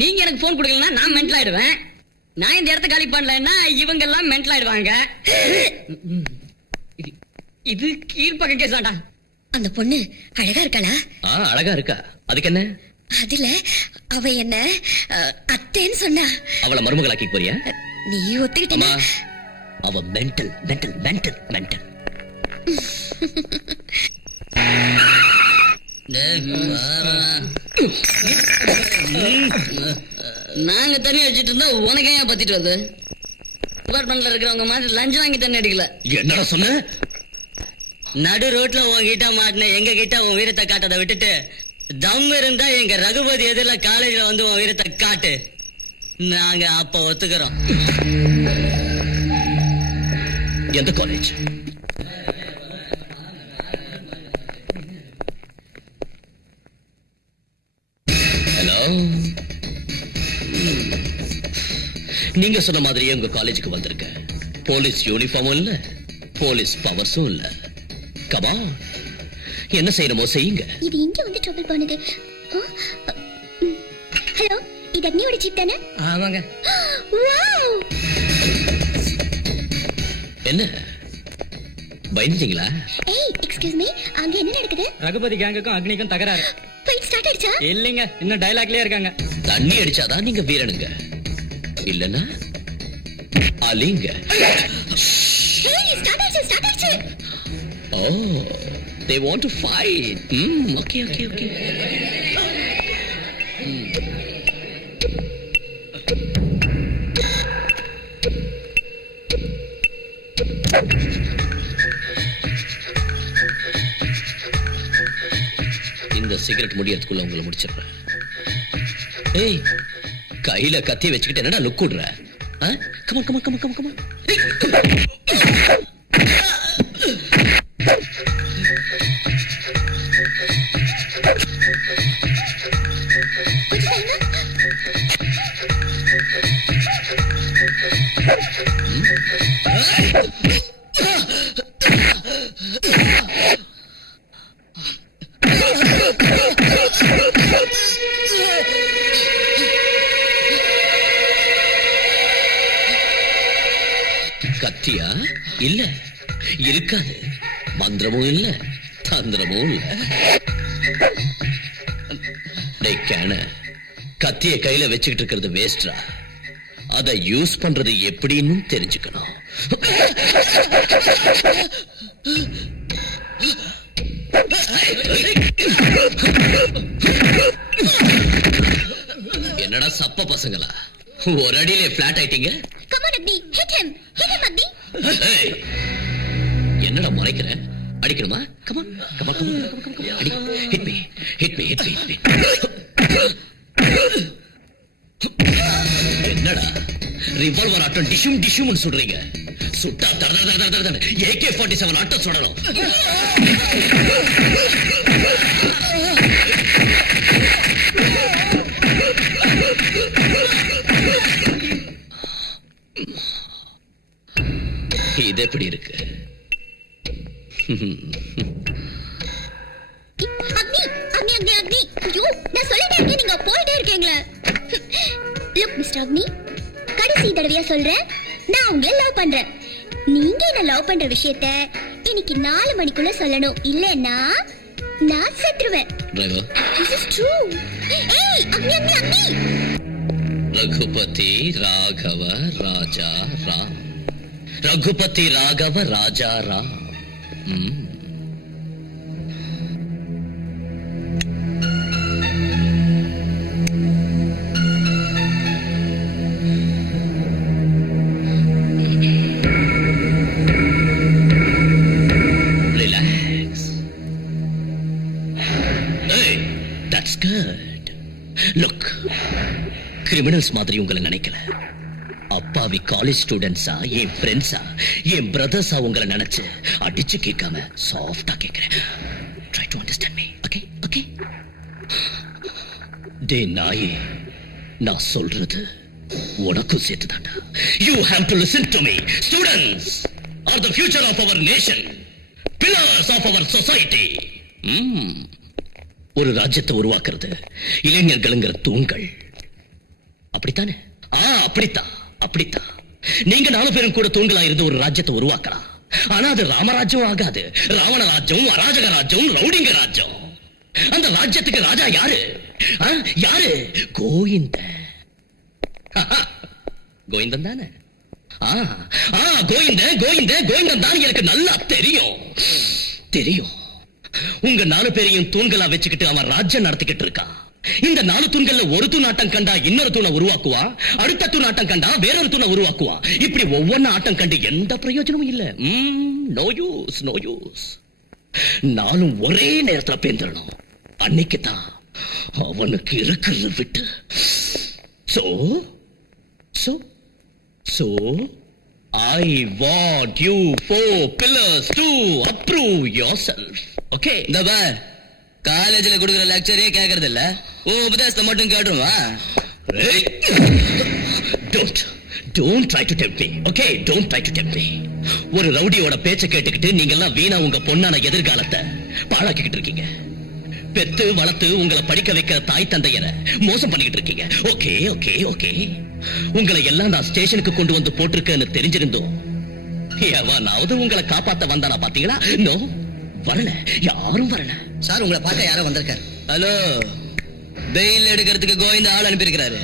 நீங்க எனக்கு போன் கொடுக்கலன்னா நான் மென்டல் ஆயிடுவேன். நான் இந்த இடத்த காலி பண்ணலன்னா இவங்க எல்லாம் மென்டல் ஆயிடுவாங்க. இது கீழ்பக்க கேசாடா. அந்த பொண்ணு அழகா இருக்காளா? அழகா இருக்கா. அதுக்கு என்ன? அதுல அவ என்ன அத்தைன்னு சொன்னா. அவளை மருமகளாக்கி போறியா? நீ ஒத்துக்கிட்டமா? அவ மென்டல். நாங்க தண்ணி அடிச்சிட்டு இருந்தா உனக்கு ஏன் பத்திட்டு வருது? டிபார்ட்மெண்ட்ல இருக்கிறவங்க மாதிரி லஞ்சம் வாங்கி தண்ணி அடிக்கல. என்னடா சொன்ன? நடு ரோட்ல உன்கிட்ட மாட்டின எங்க கிட்ட உன் வீரத்தை காட்டதை விட்டுட்டு தம் இருந்தா எங்க ரகுபதி எதிரில காலேஜ்ல வந்து உன் வீரத்தை காட்டு. நாங்க அப்ப ஒத்துக்கிறோம். எந்த காலேஜ்? ஹலோ, நீங்க சொன்ன மாதிரியே உங்க காலேஜுக்கு வந்திருக்க. போலீஸ் யூனிஃபார்மும் இல்ல, போலீஸ் பவர்ஸும் இல்ல. கமா, என்ன செய்யணுமோ செய்யுங்க. இது இங்க வந்து ட்ரபிள் பண்ணுது. ஹலோ, இது அக்னியோட ஜீப் தானே? ஆமாங்க. வாவ்! என்ன பயந்துட்டீங்களா? ஏய், எக்ஸ்கியூஸ் மீ, அங்க என்ன நடக்குது? ரகுபதி கேங்குக்கும் அக்னிக்கும் தகராறு. ஃபைட் ஸ்டார்ட் ஆயிடுச்சா? இல்லைங்க, இன்னும் டயலாக்லயே இருக்காங்க. தண்ணி அடிச்சாதான் நீங்க வீரனுங்க, இல்லன்னா அலிங்க. ஏய், ஸ்டார்ட் ஆயிடுச்சு. Oh, they want to fight. Okay. இந்த சிகரெட் முடியறதுக்குள்ள உங்களை முடிச்சிடுறேன். ஏய், கையில கத்தி வச்சுக்கிட்டு என்னடா லுக் விடுற? Come on come on come on come on come on. கத்தியா? இல்ல, இருக்காது. மந்திரமும் இல்ல, தந்திரமும் இல்ல. கத்திய கையில வச்சுக்கிட்டு இருக்கிறது வேஸ்டா? அதை யூஸ் பண்றது எப்படின்னு தெரிஞ்சுக்கணும். என்னடா சப்ப பசங்களா, ஒரு அடியிலே பிளாட் ஆயிட்டீங்க. என்னடா மறைக்கிற? அடிக்கணுமா? Come on come on come on. அடி. Hit me hit me hit me hit me. என்னடா ரிவால்வர் ஆட்டம் டிஷும் டிஷும்னு சொல்றீங்க? சுட்டா தர AK-47 ஆட்டம் சுடணும். இது எப்படி இருக்கு? அக்னி அக்னி அக்னி அக்னி. ஐயோ, நான் சொல்லிட்டே இருக்கேன், நீங்க போயிட்டே இருக்கீங்களே. லுக் மிஸ்டர் அக்னி, கடைசி தடவையா சொல்றேன், நான் உங்களை லவ் பண்றேன். நீங்க என்ன லவ் பண்ற விஷயத்தை இன்னைக்கு 4 மணிக்குள்ள சொல்லணும், இல்லன்னா நான் செத்துருவேன். Driver, This is true. ஏய் Agni Agni Agni. Raghupati Raghava Raja Ram. Raghupati Raghava Raja Ram. Relax. Hey, that's good. Look, criminals மாதிரி உங்களை நினைக்கல. அப்பாவி காலேஜ் ஸ்டூடெண்ட்ஸா, என் ஃப்ரெண்ட்ஸா, என் பிரதர்ஸா உங்களை நினைச்சு அடிச்சு கேட்காம சாஃப்டா கேட்கிறேன். Try to understand me. Okay okay? டே நாயே, நான் சொல்றது உனக்கும் சேர்த்துதான்டா. You have to listen to me. Students are the future of our nation, pillars of our society. ஒரு ராஜ்யத்தை உருவாக்குறது இளைஞர்களுங்கிற தூண்கள். அப்படித்தானே? அப்படித்தான் அப்படித்தான். நீங்க 4 பேரும் கூட தூண்களா இருந்து ஒரு ராஜ்யத்தை உருவாக்கலாம். ஆனா அது ராமராஜ்யம் ஆகாது. ராவண ராஜ்யம், அராஜக ராஜ்யம், ரவுடிங்க ராஜ்யம். அந்த ராஜ்யத்துக்கு ராஜா யாரு? யாரு? கோவிந்தன். கோவிந்தன் தானே? கோவிந்தன் கோவிந்தன் கோவிந்தன் தான் எனக்கு நல்லா தெரியும் தெரியும். உங்க 4 பேரையும் தூண்களா வச்சுக்கிட்டு அவன் ராஜ்யம் நடத்திக்கிட்டு இருக்கான். இந்த 4 தூண்கள்ல ஒரு தூண் ஆட்டம் கண்டா இன்னொரு தூணை உருவாக்குவா, அடுத்த தூண் ஆட்டம் கண்டா வேறொரு தூணை உருவாக்குவா. இப்படி ஒவ்வொன்னு ஆட்டம் கண்டு எந்த பிரயோஜனமும் இல்ல. No use no use. 4 ஒரே நேரத்துல பேந்துடணும். அன்னைக்குதான் அவனுக்கு இருக்கிறது விட்டு. So I want you 4 pillars to approve yourself. Okay? காலேஜ்ல கொடுக்குற லெக்சரே கேக்குறது இல்ல, உபதேசத்தை மட்டும் கேட்டுருவா. Don't try to tempt me. Okay? Don't try to tempt me. ஒரு ரவுடியோட பேச்ச கேட்டுக்கிட்டு நீங்க எல்லாம் வீணா உங்க பொண்ணான எதிர்காலத்தை பாழாக்கிட்டு இருக்கீங்க. பெத்து வளர்த்து உங்களை படிக்க வைக்க தாய் தந்தையரை மோசம் பண்ணிக்கிட்டு இருக்கீங்க. Okay okay okay. உங்களை எல்லாம் நான் ஸ்டேஷனுக்கு கொண்டு வந்து போட்டிருக்கேன்னு தெரிஞ்சிருந்தோம் எவனாவது உங்களை காப்பாத்த வந்தானா பாத்தீங்களா? நோ, வரல, யாரும் வரல. சார், உங்களை பார்க்க யாரோ வந்திருக்காரு. ஹலோ, பெயில் எடுக்கிறதுக்கு கோவிந்த ஆள் அனுப்பியிருக்கிறாரு.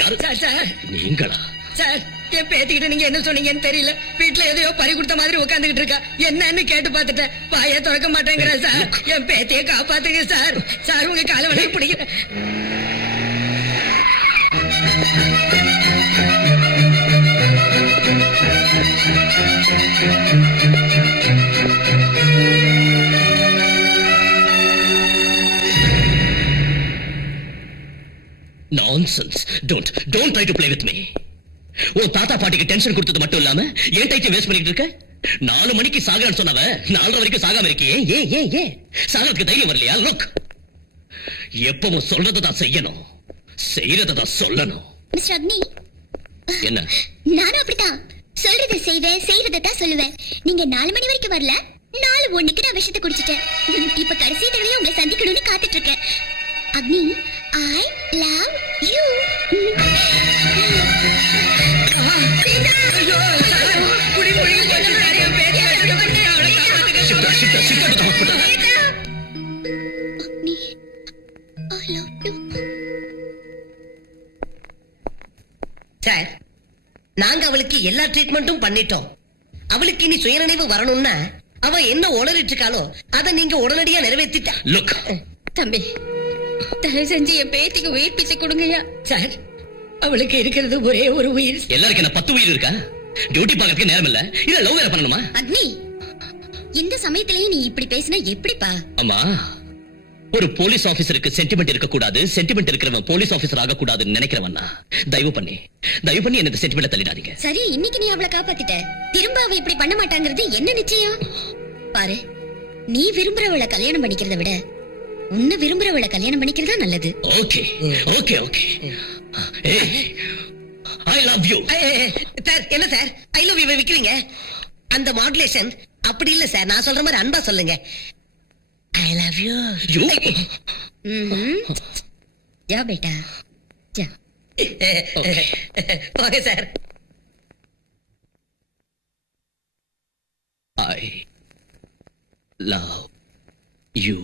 யாரு? சார் நீங்களா? சார், என் பேத்திக்கிட்ட நீங்க என்ன சொன்னீங்கன்னு தெரியல. வீட்டுல எதையோ பறி கொடுத்த மாதிரி உட்காந்துக்கிட்டு இருக்கா. என்னன்னு கேட்டு பார்த்துட்டேன், வாயை திறக்க மாட்டேங்கிற. சார், என் பேத்தியை காப்பாத்துங்க சார். சார், உங்க கால வழி பிடிக்கிறேன். Nonsense. Don't try to play with me. உன் தாத்தா பாட்டிக்கு டென்ஷன் கொடுத்தது மட்டும் இல்லாம ஏன் டைம் வேஸ்ட் பண்ணிட்டு இருக்க? 4 மணிக்கு சாகறன்னு சொன்னவ 4:30 வரைக்கும் சாகாம இருக்கியே. ஏன் சாகறதுக்கு தைரியம் வரலையா? லுக், எப்பவும் சொல்றதான் செய்யணும், செய்யறதான் சொல்லணும். மிஸ்டர் அக்னி, என்ன? நானும் அப்படித்தான். சொல்றதை செய்வேன், செய்யறதை தான் சொல்லுவேன். நீங்க 4 மணி வரைக்கும் வரல, 4:01க்கு நான் விஷத்தை குடிச்சிட்டேன். இப்ப கடைசி தடவை உங்களை சந்திக்கணும்னு காத்துட்டு இருக்கேன். அக்னி, I love you. சார், நாங்க அவளுக்கு எல்லா ட்ரீட்மெண்ட்டும் பண்ணிட்டோம். அவளுக்கு இனி சுயநினைவு வரணும்னா அவ என்ன உளறிட்டு இருக்காளோ அதை நீங்க உடனடியா நிறைவேற்றிட்ட. லுக் தம்பி, தயவு செஞ்சு என் பேத்திக்கு உயிர் பிச்சை கொடுங்கய்யா. சார், அவளுக்கு இருக்கிறது ஒரே ஒரு உயிர். எல்லாருக்கும் என்ன 10 உயிர் இருக்கா? டியூட்டி பார்க்கறதுக்கு நேரம் இல்ல, இல்ல லவ் வேற பண்ணணுமா? அக்னி, இந்த சமயத்திலேயே நீ இப்படி பேசினா எப்படிப்பா? அம்மா, ஒரு போலீஸ் ஆபீசருக்கு சென்டிமெண்ட் இருக்க கூடாது, சென்டிமெண்ட் இருக்கிறவன் போலீஸ் ஆபீசர் ஆக கூடாதுன்னு நினைக்கிறவன்னா தயவு பண்ணி என்ன சென்டிமெண்ட் தள்ளிடாதீங்க. சரி, இன்னைக்கு நீ அவளை காப்பாத்திட்ட, திரும்ப அவ இப்படி பண்ண மாட்டாங்கிறது என்ன நிச்சயம்? பாரு, நீ விரும்புறவளை கல்யாணம் பண்ணிக்கிறத விட உன்னை விரும்புறவளை கல்யாணம் பண்ணிக்கிறதா நல்லது. Okay okay okay. I love you. Sir, என்ன சார் ஐ லவ் யூ விக்கிறீங்க? அந்த மாடுலேஷன் அப்படி இல்ல சார், நான் சொல்ற மாதிரி அன்பா சொல்லுங்க. I love you. யூ ஜா பேட்டா ஜா. Okay sir. I love you.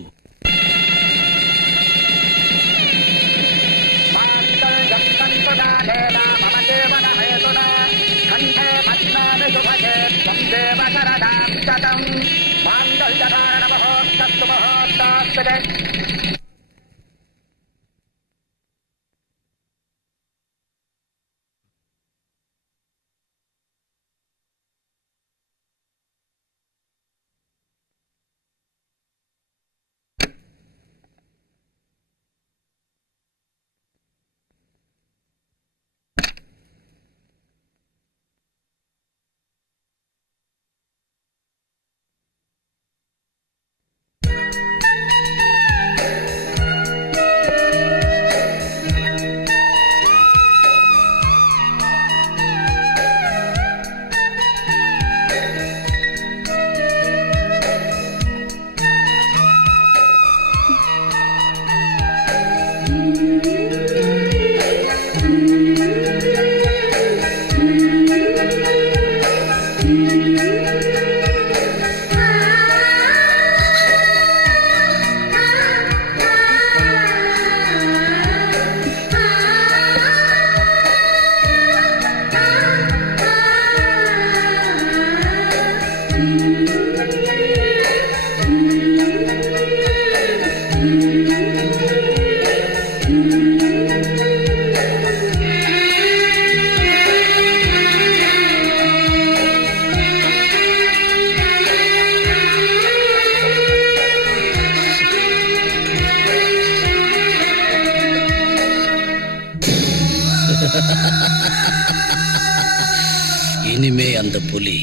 இனிமே அந்த புலி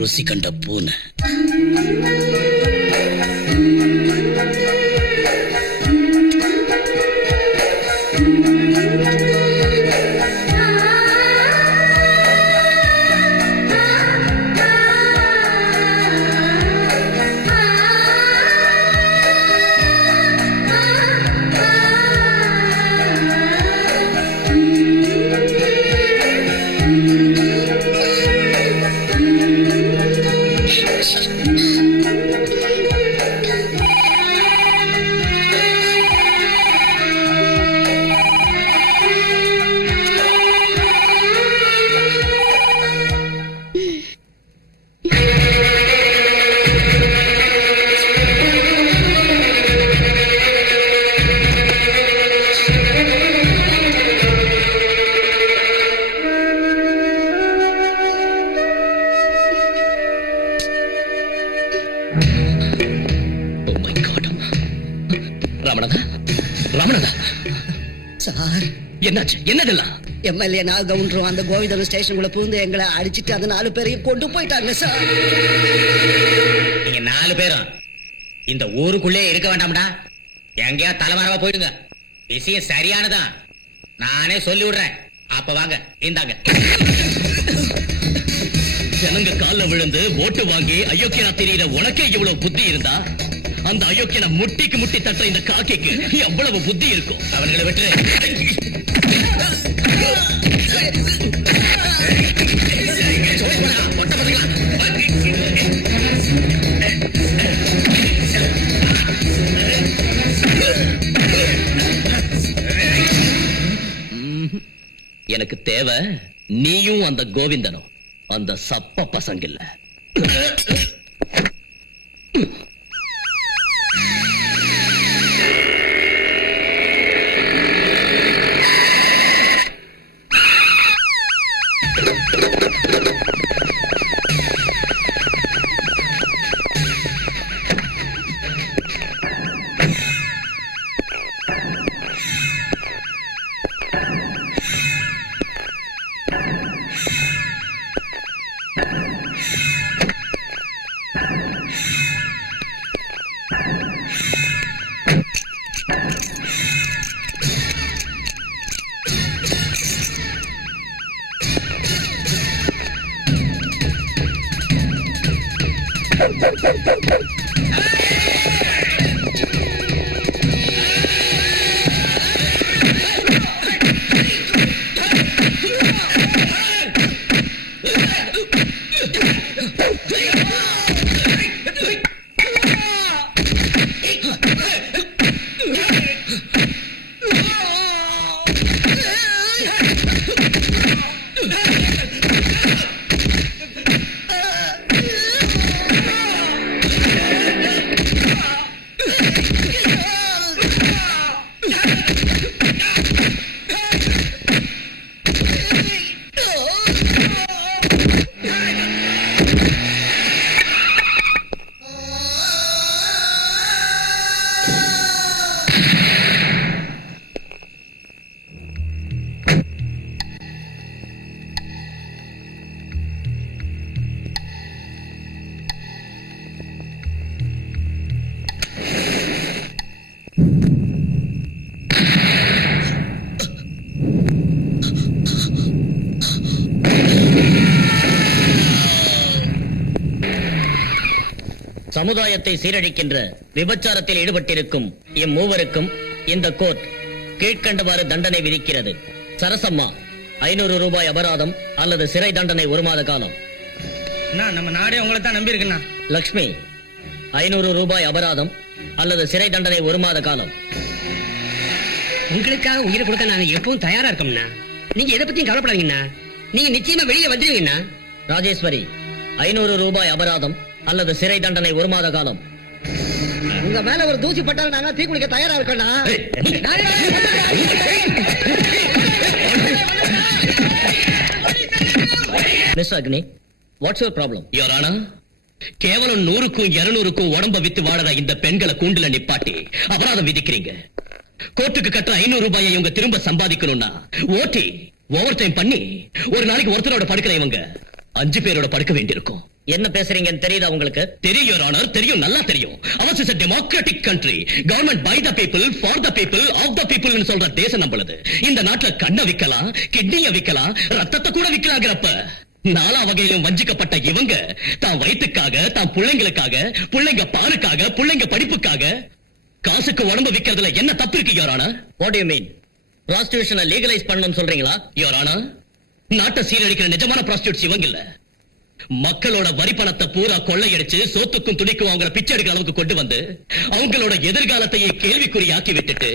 ருசி கண்ட பூனை. ரமணதா ரமணதா சார் என்னாச்சு என்னதெல்லாம் எம்எல்ஏ நாகவுண்டரும் அந்த கோவிந்தன் ஸ்டேஷனுக்குள்ள புகுந்து எங்களை அடிச்சிட்டு அந்த 4 பேரையும் கொண்டு போயிட்டாங்க சார். நீங்க 4 பேரும் இந்த ஊருக்குள்ளே இருக்க வேண்டாம்டா, எங்கேயா தலைமறைவா போயிடுங்க. விஷயம் சரியானதான், நானே சொல்லி விடுறேன். அப்ப வாங்க, இந்தாங்க. ஜனங்க கால்ல விழுந்து ஓட்டு வாங்கி அயோக்கியனா தெரியற உனக்கே இவ்வளவு புத்தி இருந்தா அந்த அயோக்கியனை முட்டிக்கு முட்டி தட்டுற இந்த காக்கிக்கு எவ்வளவு புத்தி இருக்கும். அவர்களை விட்டு எனக்கு தேவை நீயும் அந்த கோவிந்தனும், அந்த சப்ப பசங்க இல்ல. சமுதாயத்தை சீரழிக்கின்ற விபச்சாரத்தில் ஈடுபட்டிருக்கும் இம்மூவருக்கும் இந்த கோர்ட் கீழ்க்கண்டவாறு தண்டனை விதிக்கிறது. சரசம்மா 500 ரூபாய் அபராதம் அல்லது சிறை தண்டனை 1 மாத காலம். நம்ம நாடே உங்களை தான் நம்பி இருக்குண்ணா. லக்ஷ்மி 500 ரூபாய் அபராதம் அல்லது சிறை தண்டனை 1 மாத காலம். உங்களுக்காக உயிரை கொடுக்க நாங்க எப்பவும் தயாரா இருக்கோம்னா, நீங்க எதை பத்தியும் கவலைப்படாதீங்கண்ணா. நீங்க நிச்சயமா வெளியே வந்துருவீங்கண்ணா. ராஜேஸ்வரி 500 ரூபாய் அபராதம் அல்லது சிறை தண்டனை 1 மாத காலம். உங்க மேல ஒரு தூசி பட்டாலும் நாங்க தீ குளிக்க தயாரா இருக்கோம்னா. Mister Agni, what's your problem? Your honour, கேவலம் 100க்கும் 200க்கும் உடம்ப வித்து வாழற இந்த பெண்களை கூண்டுல நிப்பாட்டி அபராதம் விதிக்கிறீங்க. கோர்ட்டுக்கு கட்டுற 500 ரூபாயை இவங்க திரும்ப சம்பாதிக்கணும்னா ஓட்டி ஓவர் டைம் பண்ணி ஒரு நாளைக்கு ஒருத்தரோட படுக்கிற இவங்க 5 பேரோட படுக்க வேண்டியிருக்கும். என்ன பேசுறீங்கன்னு தெரியுதா உங்களுக்கு? தெரியும் யுவர் ஆனர், தெரியும், நல்லா தெரியும். Hours is a democratic country. Government by the people, for the people, of the people ன்னு சொல்ற தேசம் நம்மளது. இந்த நாட்டுல கண்ணை விக்கலாம், கிட்னியை விக்கலாம், ரத்தத்தை கூட விக்கலாங்கிறப்ப 4 வகையிலும் வஞ்சிக்கப்பட்ட இவங்க தான் வயிற்றுக்காக, தான் பிள்ளைங்களுக்காக, பிள்ளைங்க பாலுக்காக, பிள்ளைங்க படிப்புக்காக காசுக்கு உடம்பு விக்கிறதுல என்ன தப்பு இருக்கு your honour? What do you mean? ப்ராஸ்டிடியூஷனை லீகலைஸ் பண்ணணும்னு சொல்றீங்களா? யுவர் ஆனர், நாட்டை சீரழிக்கிற நிஜமான ப்ராஸ்டியூட்ஸ் இவங்க இல்ல. மக்களோட வரி பணத்தை பூரா கொள்ளையடிச்சு சோத்துக்கும் துணிக்கும் அவங்கள பிச்சை எடுக்கிற அளவுக்கு கொண்டு வந்து அவங்களோட எதிர்காலத்தையே கேள்விக்குறியாக்கி விட்டுட்டு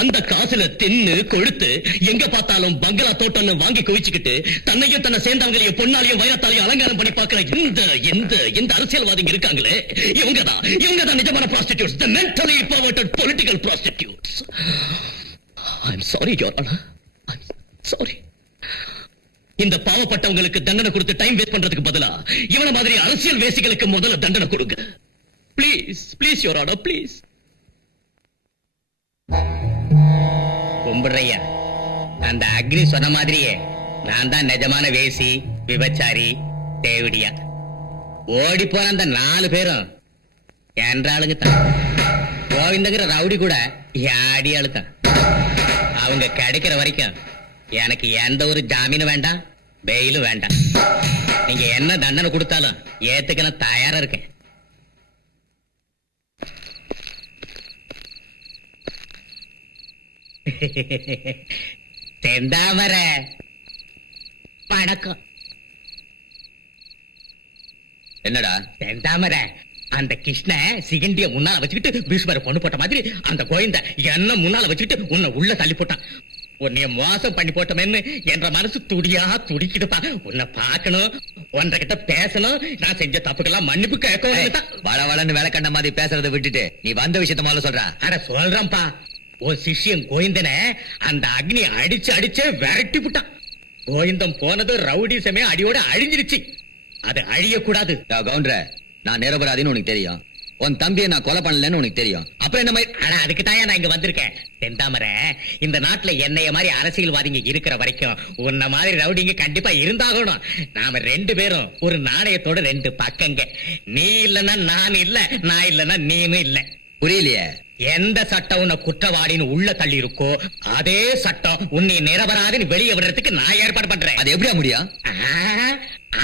அந்த காசுல தின்னு கொழுத்து எங்க பார்த்தாலும் பங்களா தோட்டம்னு வாங்கி குவிச்சுக்கிட்டு தன்னையும் தன்னை சேர்ந்தவங்களையும் பொன்னாலையும் வைரத்தாலையும் அலங்காரம் பண்ணி பார்க்கிற இந்த அரசியல்வாதிங்க இருக்காங்களே, இவங்கதான் நிஜமான prostitutes, the mentally perverted political prostitutes. I'm sorry, Your Honor. I'm sorry. இந்த பாவப்பட்டவங்களுக்கு தண்டனை கொடுத்து டைம் வேஸ்ட் பண்றதுக்கு பதிலா இவன மாதிரி அரசியல் வேசிகளுக்கு முதல்ல தண்டனை கொடுங்க. Please, please your honour, please. கும்பிடுறையா, அந்த அக்னி சொன்ன மாதிரியே நான் தான் நிஜமான வேசி, விபச்சாரி, தேவிடியா. ஓடி போன அந்த 4 பேரும் என்ற ஆளுங்க தான். கோவிந்தங்கிற ரவுடி கூட யாடி ஆளுதான். அவங்க கிடைக்கிற வரைக்கும் எனக்கு எந்த ஒரு ஜாமீனும் வேண்டாம், பெயிலும் வேண்டாம். நீங்க என்ன தண்டனை கொடுத்தாலும் ஏத்துக்க நான் தயாரா இருக்கேன். செந்தாமரை வணக்கம். என்னடா செந்தாமரை, அந்த கிருஷ்ண சிகண்டிய முன்னால வச்சுக்கிட்டு பீஷ்மரை பொண்ணு போட்ட மாதிரி அந்த கோயந்த என்ன முன்னால வச்சுக்கிட்டு உன்னை உள்ள தள்ளி போட்டான். உன்னைய மோசம் பண்ணி போட்டோமேன்னு என்ற மனசு துடியா துடிக்கிடுப்பா. உன்னை பார்க்கணும், உன்கிட்ட பேசணும், நான் செஞ்ச தப்புக்கெல்லாம் மன்னிப்பு கேட்கணும். வளவளன்னு வேலை கண்ட மாதிரி பேசுறதை விட்டுட்டு நீ வந்த விஷயத்த முதல்ல சொல்ற. அட சொல்றேன்ப்பா, ஒரு சிஷ்யன் கோவிந்தனை அந்த அக்னி அடிச்சே விரட்டி விட்டான். கோவிந்தம் போனது ரவுடி சமயம் அடியோட அழிஞ்சிருச்சு. அது அழியக்கூடாது. கவுண்டர, நான் நிரபராதின்னு உனக்கு தெரியும். உன் தம்பியை நான் கொலை பண்ணலன்னு உனக்கு தெரியும். அப்புறம் என்ன மாதிரி? ஆனா அதுக்கு தான் நான் இங்க வந்திருக்கேன். செந்தாமரை, இந்த நாட்டுல என்னைய மாதிரி அரசியல்வாதிங்க இருக்கிற வரைக்கும் உன்ன மாதிரி ரவுடிங்க கண்டிப்பா இருந்தாகணும். நாம 2 பேரும் ஒரு நாணயத்தோட 2 பக்கங்க. நீ இல்லன்னா நான் இல்ல, நான் இல்லன்னா நீனும் இல்ல. புரியலையே. எந்த சட்டம் உன்னை குற்றவாளின்னு உள்ள தள்ளி இருக்கோ அதே சட்டம் உன்னை நிரபராதின்னு வெளியே விடுறதுக்கு நான் ஏற்பாடு பண்றேன். அது எப்படியா முடியும்?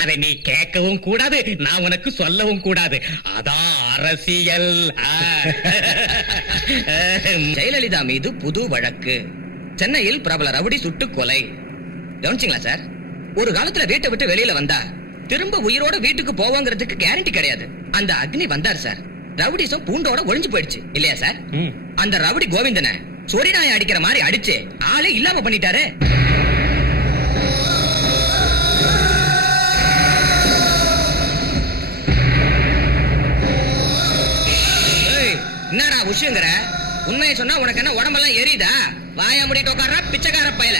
அதை நீ கேட்கவும் கூடாது, நான் உனக்கு சொல்லவும் கூடாது. அதான் அரசியல். ஜெயலலிதா மீது புது வழக்கு. சென்னையில் பிரபல ரவுடி சுட்டு கொலை. கவனிச்சிங்களா சார்? ஒரு காலத்துல வீட்டை விட்டு வெளியில வந்தா திரும்ப உயிரோட வீட்டுக்கு போவோங்கிறதுக்கு கேரண்டி கிடையாது. அந்த அக்னி வந்தார் சார், ரவுடிசம் பூண்டோட ஒளிஞ்சு போயிடுச்சு இல்லையா சார்? அந்த ரவுடி கோவிந்தனை சொரி நாய் அடிக்கிற மாதிரி அடிச்சு ஆளே இல்லாம பண்ணிட்டாரு. என்னடா விஷயங்கிற? உண்மையை சொன்னா உனக்கு என்ன உடம்பெல்லாம் எரியுதா? வாயா முடிட்டு உட்கார்ற பிச்சைக்கார பயல.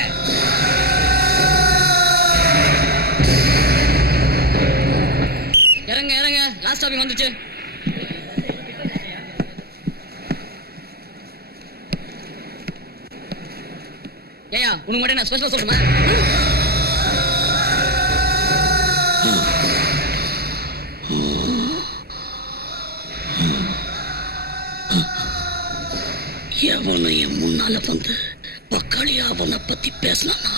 இறங்க இறங்க, லாஸ்ட் ஸ்டாப்பிங் வந்துச்சு. ஏயா, உனக்கு மட்டும் நான் ஸ்பெஷலா சொல்லுமா? எவனை என் முன்னால வந்து பக்காளியா அவனை பத்தி பேசினானா?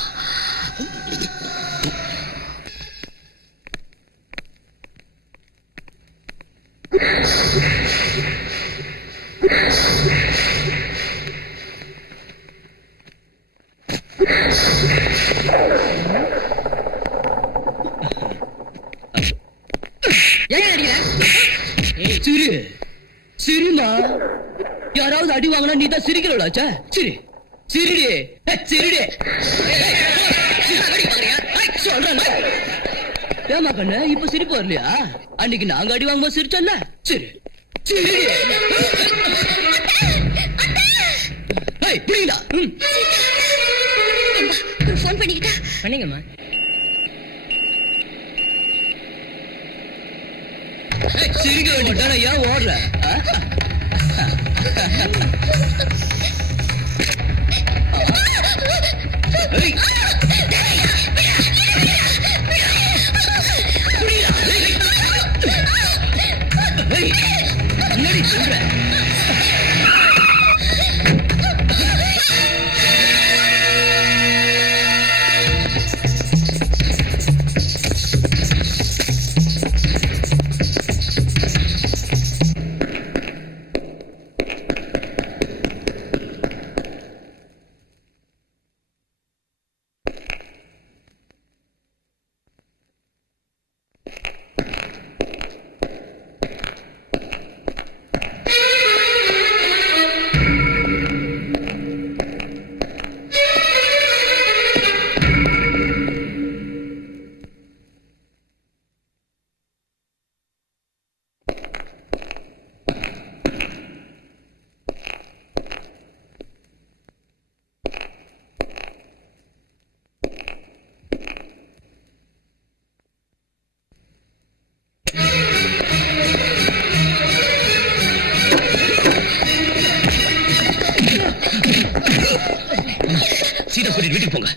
ஏன் அடிக்கிற? சிரி சிரிமா, யாராவது அடி வாங்கினா நீ தான் சிரிக்கிறவளாச்சா? சிரி சிரிடி சிரிடி. சொல்றேன் ஏமா கண்ணு, இப்ப சிரிப்பு வரலையா? அன்னைக்கு நாங்க அடி வாங்கும்போது சிரிச்சோம்ல. சரி சிரிடி. புரியுதா? போன் பண்ணிக்கிட்டா பண்ணீங்கம்மா. சிரிக்க வேண்டியதானே, ஏன் ஓடுற? என்னடி சொல்ற? மாதிரி வீட்டுக்கு போங்க.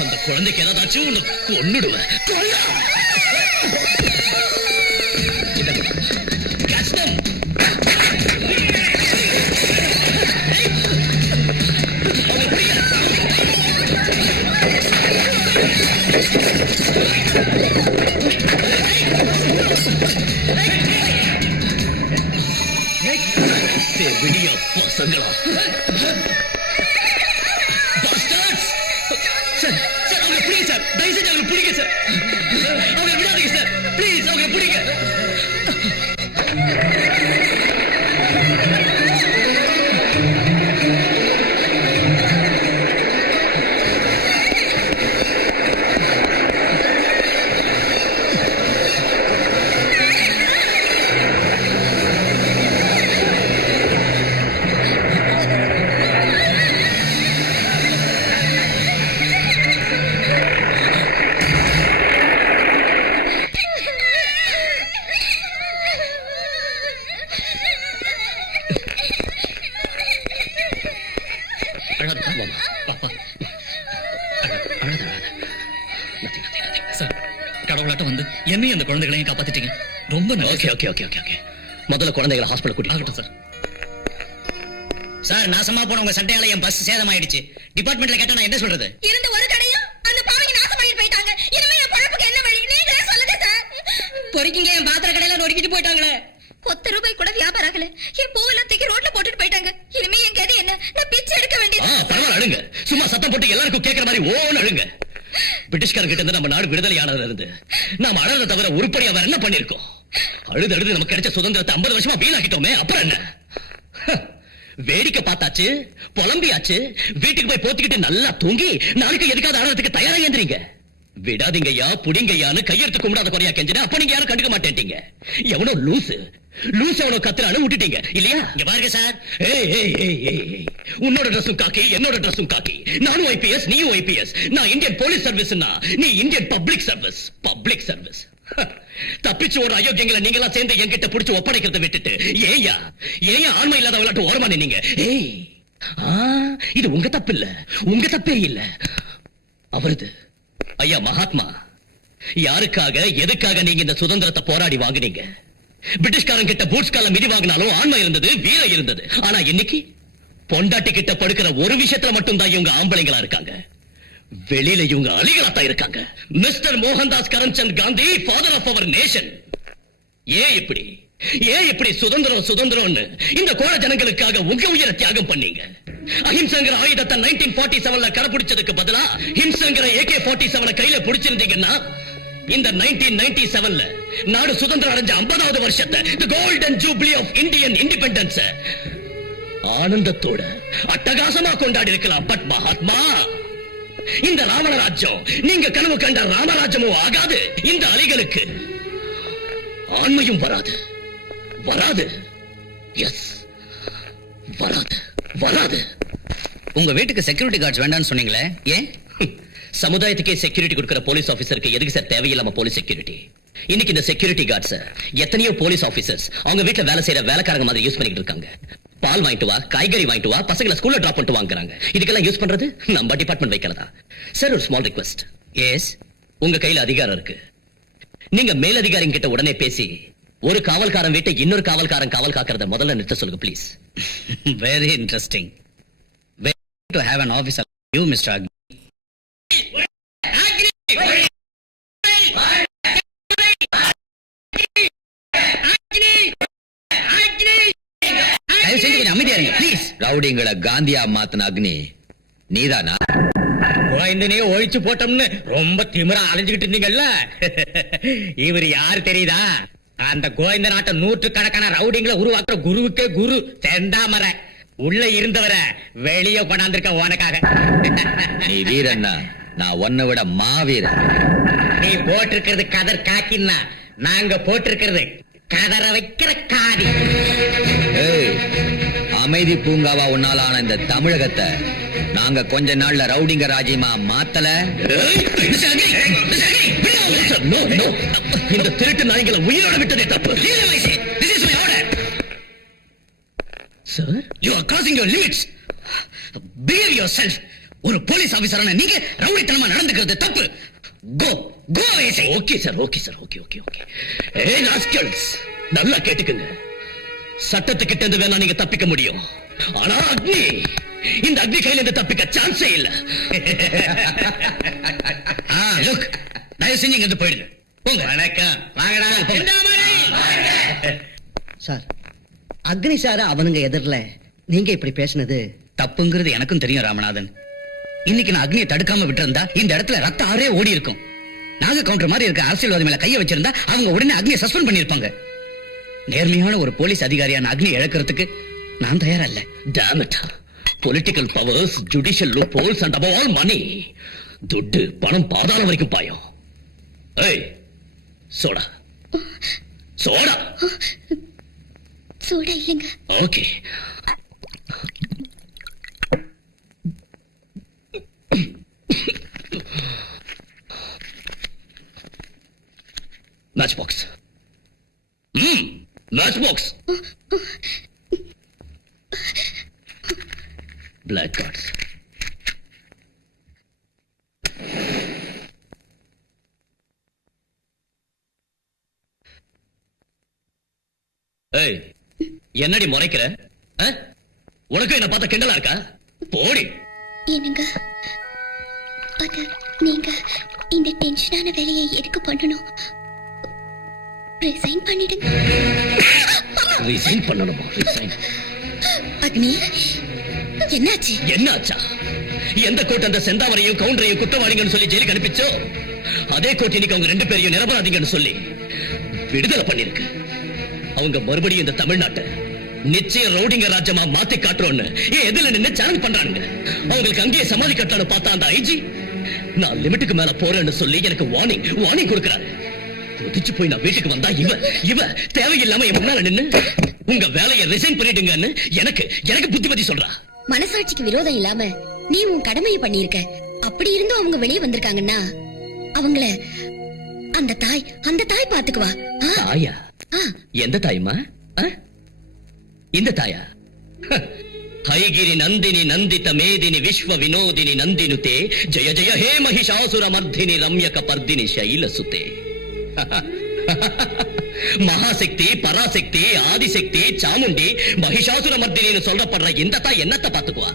அந்த குழந்தைக்கு ஏதாச்சும் கொன்னுடுவேன். கஷ்டம். விடிய பசங்களா கடவுளாட்டம் வந்து என்னையும் அந்த குழந்தைகளையும் காப்பாத்திட்டீங்க. ரொம்ப okay okay okay okay okay. முதல்ல குழந்தைகளை ஹாஸ்பிடல் கூட்டிட்டு சார். சார் நாசமா போன உங்க சண்டையால என் பஸ் சேதமாயிடுச்சு. டிபார்ட்மெண்ட்ல கேட்டா நான் என்ன சொல்றது? இருந்த ஒரு கடையும் அந்த பாவங்க நாசம் பண்ணிட்டு போயிட்டாங்க. இனிமே என் பொழப்புக்கு என்ன வழி? நீங்களே சொல்லுங்க சார். பொறுக்கிங்க, என் பாத்திர கடையில நொறுக்கிட்டு போயிட்டாங்களே. ₹10 கூட வியாபாரம் ஆகல. என் பூவெல்லாம் தூக்கி ரோட்ல போட்டுட்டு போயிட்டாங்க. இனிமே என் கதை என்ன? நான் பிச்சை எடுக்க வேண்டியது. பரவாயில்ல, அழுங்க. சும்மா சத்தம் போட்டு எல்லாருக்கும் கேட்கிற மாதிரி ஓன்னு அழுங்க. பிரிட்டிஷ்காரங்கிட்ட இருந்து நம்ம நாடு விடுதலை ஆனதுல இருந்து நாம அழறத தவிர உருப்படியா வேற என்ன பண்ணிருக்கோம்? அழுது அழுது நமக்கு கிடைச்ச சுதந்திரத்தை 50 வருஷமா வீணாக்கிட்டோமே, அப்புறம் என்ன? வேடிக்கை பார்த்தாச்சு, புலம்பியாச்சு, வீட்டுக்கு போய் போத்திக்கிட்டு நல்லா தூங்கி நாளைக்கு எதுக்காவது அழறதுக்கு தயாரா ஏந்திரீங்க. விடாதீங்கய்யா, புடிங்கய்யான்னு கையெடுத்து கும்பிடாத குறையா கெஞ்சினா அப்ப நீங்க யாரும் கண்டுக்க மாட்டேன்ட்டீங்க. எவனோ லூசு எவனோ கத்துறானு விட்டுட்டீங்க இல்லையா? இங்க பாருங்க சார், உன்னோட ட்ரெஸ்ஸும் காக்கி, என்னோட ட்ரெஸ்ஸும் காக்கி. நானும் ஐபிஎஸ், நீயும் ஐபிஎஸ். நான் இந்தியன் போலீஸ் சர்வீஸ்னா நீ Indian public service. Public service. தப்பிச்சு ஒரு அயோக்கியங்களை நீங்களா சேர்ந்து என்கிட்ட புடிச்சு ஒப்படைக்கிறத விட்டுட்டு ஏயா ஆண்மை இல்லாத விளையாட்டு ஓரமா நின்னீங்க. இது உங்க தப்பு இல்ல, உங்க தப்பே இல்ல, அவரது. ஐயா மகாத்மா, யாருக்காக எதுக்காக நீங்க இந்த சுதந்திரத்தை போராடி வாங்குனீங்க? பிரிட்டிஷ்காரன் கிட்ட பூட்ஸ் காலம் மிதி வாங்கினாலும் ஆண்மை இருந்தது, வீரம் இருந்தது. ஆனா இன்னைக்கு பொண்டாட்டி கிட்ட படுக்கிற ஒரு விஷயத்துல மட்டும் தான் இவங்க ஆம்பளைங்களா இருக்காங்க. வெளியில இவங்க அலிகளாத்தான் இருக்காங்க. Mister Mohandas Karamchand Gandhi, father of our nation. ஏன் இப்படி சுதந்திரம்னு இந்த கோழ ஜனங்களுக்காக உங்க உயிரை தியாகம் பண்ணீங்க? அஹிம்சங்கிற ஆயுதத்தை 1947ல கடைபிடிச்சதுக்கு பதிலா ஹிம்சங்கிற AK-47 கையில பிடிச்சிருந்தீங்கன்னா இந்த 1997ல நாடு சுதந்திரம் அடைஞ்ச 50வது வருஷத்தை the golden jubilee of Indian independence ஆனந்தத்தோட அட்டகாசமா கொண்டாடி இருக்கலாம். பட் மகாத்மா, இந்த ராவண ராஜ்யம் நீங்க கனவு கண்ட ராமராஜ்யமும் ஆகாது. இந்த அலைகளுக்கு ஆண்மையும் வராது. வராது. எஸ், வராது. வராது. உங்க வீட்டுக்கு செக்யூரிட்டி கார்ட்ஸ் வேண்டாம்னு சொன்னீங்களே, ஏன்? சமுதாயத்துக்கே செக்யூரிட்டி கொடுக்கிற போலீஸ் ஆபீசருக்கு எதுக்கு சார் தேவையில்லாம போலீஸ் செக்யூரிட்டி? இன்னைக்கு இந்த செக்யூரிட்டி கார்ட்ஸ் எத்தனையோ போலீஸ் ஆபீசர்ஸ் அவங்க வீட்டுல வேலை செய்யற வேலைக்காரங்க மாதிரி யூஸ் பண்ணிட்டு இருக்காங்க. பால் வாங்கிட்டு வா, காய்கறி வாங்கிட்டு வா, பசங்களை ஸ்கூல்ல டிராப் பண்ணிட்டு வாங்குறாங்க. இதுக்கெல்லாம் யூஸ் பண்றது நம்ம டிபார்ட்மெண்ட் வைக்கிறதா? சார், ஒரு ஸ்மால் ரிக்வெஸ்ட். எஸ், உங்க கையில அதிகாரம் இருக்கு. நீங்க மேலதிகாரிங்க கிட்ட உடனே பேசி ஒரு காவல்காரன் வீட்டை இன்னொரு காவல்காரன் காவல் காக்கிறத முதல்ல நிறுத்த சொல்லுங்க please. Very interesting. To have an officer like you, Mr. Agni. தயவு செஞ்சு கொஞ்சம் அமைதியா இருங்க ப்ளீஸ். ரவுடிங்களை காந்தியா மாத்தின அக்னி நீதானா? கோயந்தனையே ஒழிச்சு போட்டோம்னு ரொம்ப திமிரா அலைஞ்சுகிட்டு இருந்தீங்கல்ல, இவர் யாரு தெரியுதா? அந்த கோயந்த நாட்டை 100கணக்கான ரவுடிங்களை உருவாக்குற குருவுக்கே குரு செந்தாமரை. உள்ள இருந்தவர வெளியே கொண்டாந்துருக்க உனக்காக. நீ வீரன்னா, நான் உன்னை விட மாவீரன். நீ போட்டிருக்கிறது கதர் காக்கின்னா, நாங்க போட்டிருக்கிறது கதற வைக்கிற காதி. ஏய், அமைதி பூங்காவா உன்னாலான இந்த தமிழகத்தை நாங்க கொஞ்ச நாள்ல ரவுடிங்க ராஜ்யமா மாத்தல. No, no. இந்த திருட்டு நாய்களை உயிரோட விட்டதே தப்பு. This is my order. Sir, You are crossing your limits. Behave yourself. ஒரு போலீஸ் ஆபீசரான நீங்க ரவுடித்தனமா நடந்துக்கிறது தப்பு. Go, go away. Okay sir, okay sir, okay okay okay. ஏய் ராஸ்கல்ஸ், நல்லா கேட்டுக்குங்க. சட்டத்துக்கிட்ட இருந்து வேணா நீங்க தப்பிக்க முடியும். ஆனா அக்னி, இந்த அக்னி கையில இருந்து தப்பிக்க சான்ஸே இல்ல. Look, தயவு செஞ்சு இங்க இருந்து போயிடுங்க. போங்க. வணக்கம், வாங்கடா. சார், அக்னி சார் அவனுங்க எதிரில நீங்க இப்படி பேசினது தப்புங்கிறது எனக்கும் தெரியும் ராமநாதன். இன்னைக்கு நான் அக்னியை தடுக்காம விட்டிருந்தா இந்த இடத்துல ரத்த ஆறே ஓடி இருக்கும். நாக கவுண்டர் மாதிரி இருக்க அரசியல்வாதி மேல கைய வச்சிருந்தா அவங்க உடனே அக்னியை சஸ்பெண்ட் பண்ணிருப்பாங்க. நேர்மையான ஒரு போலீஸ் அதிகாரியான அக்னி இழக்கிறதுக்கு நான் தயாரா இல்ல. Damn it. Political powers, judicial loopholes and above all money. துட்டு பணம் பாதாளம் வரைக்கும் பாயும். ஏய், சோடா சோடா. சூட இல்லைங்க. Okay. Match box. Match box. Black cards. ஏய், என்னடி முறைக்கிற? உனக்கு என்ன பார்த்த கிண்டலா இருக்கா? போடி. என்னங்க, அது நீங்க இந்த டென்ஷனான வேலையை எதுக்கு பண்ணணும்? ரிசைன் பண்ணிடுங்க. ரிசைன் பண்ணணுமா? ரிசைன்? அக்னி, என்னாச்சு? என்னாச்சா? எந்த கோர்ட் அந்த செந்தாமரையும் கவுண்டரையும் குற்றவாளிங்கன்னு சொல்லி ஜெயிலுக்கு அனுப்பிச்சோ, அதே கோர்ட் இன்னைக்கு அவங்க 2 பேரையும் நிரபராதிங்கன்னு சொல்லி விடுதலை பண்ணிருக்கு. அவங்க மறுபடியும் இந்த தமிழ்நாட்டை நிச்சயம் ரவுடிங்க ராஜ்யமா மாத்தி காட்டுறோன்னு எதில நின்னு சேலஞ்ச் பண்றாங்க. அவங்களுக்கு அங்கேயே சமாதி கட்டலான்னு பார்த்தா அந்த ஐஜி நான் லிமிட்டுக்கு மேல போறேன்னு சொல்லி எனக்கு வார்னிங் கொடுக்கறாரு. குதிச்சு போய் நான் வீட்டுக்கு வந்தா இவ தேவையில்லாம என் முன்னால நின்னு உங்க வேலையை ரிசைன் பண்ணிடுங்கன்னு எனக்கு புத்திமதி சொல்றா. மனசாட்சிக்கு விரோதம் இல்லாம நீ உன் கடமையை பண்ணிருக்க. அப்படி இருந்தும் அவங்க வெளியே வந்திருக்காங்கன்னா அவங்கள அந்த தாய் பாத்துக்குவா. தாயா? எந்த தாய்மா? இந்த தாயா? ஹைகிரி நந்தினி நந்தித மேதினி விஸ்வ வினோதினி நந்தினுதே ஜய ஜய ஹே மಹಿಷಾಸುರ மர்தினி ரம்யக பர்தினி ಶೈಲಸುತೆ. மகாசக்தி, பராசக்தி, ஆதிசக்தி, சாமுண்டி, மகிஷாசுர மர்தினின்னு சொல்லப்படுற இந்த தாய் என்னத்தை பாத்துக்குவா?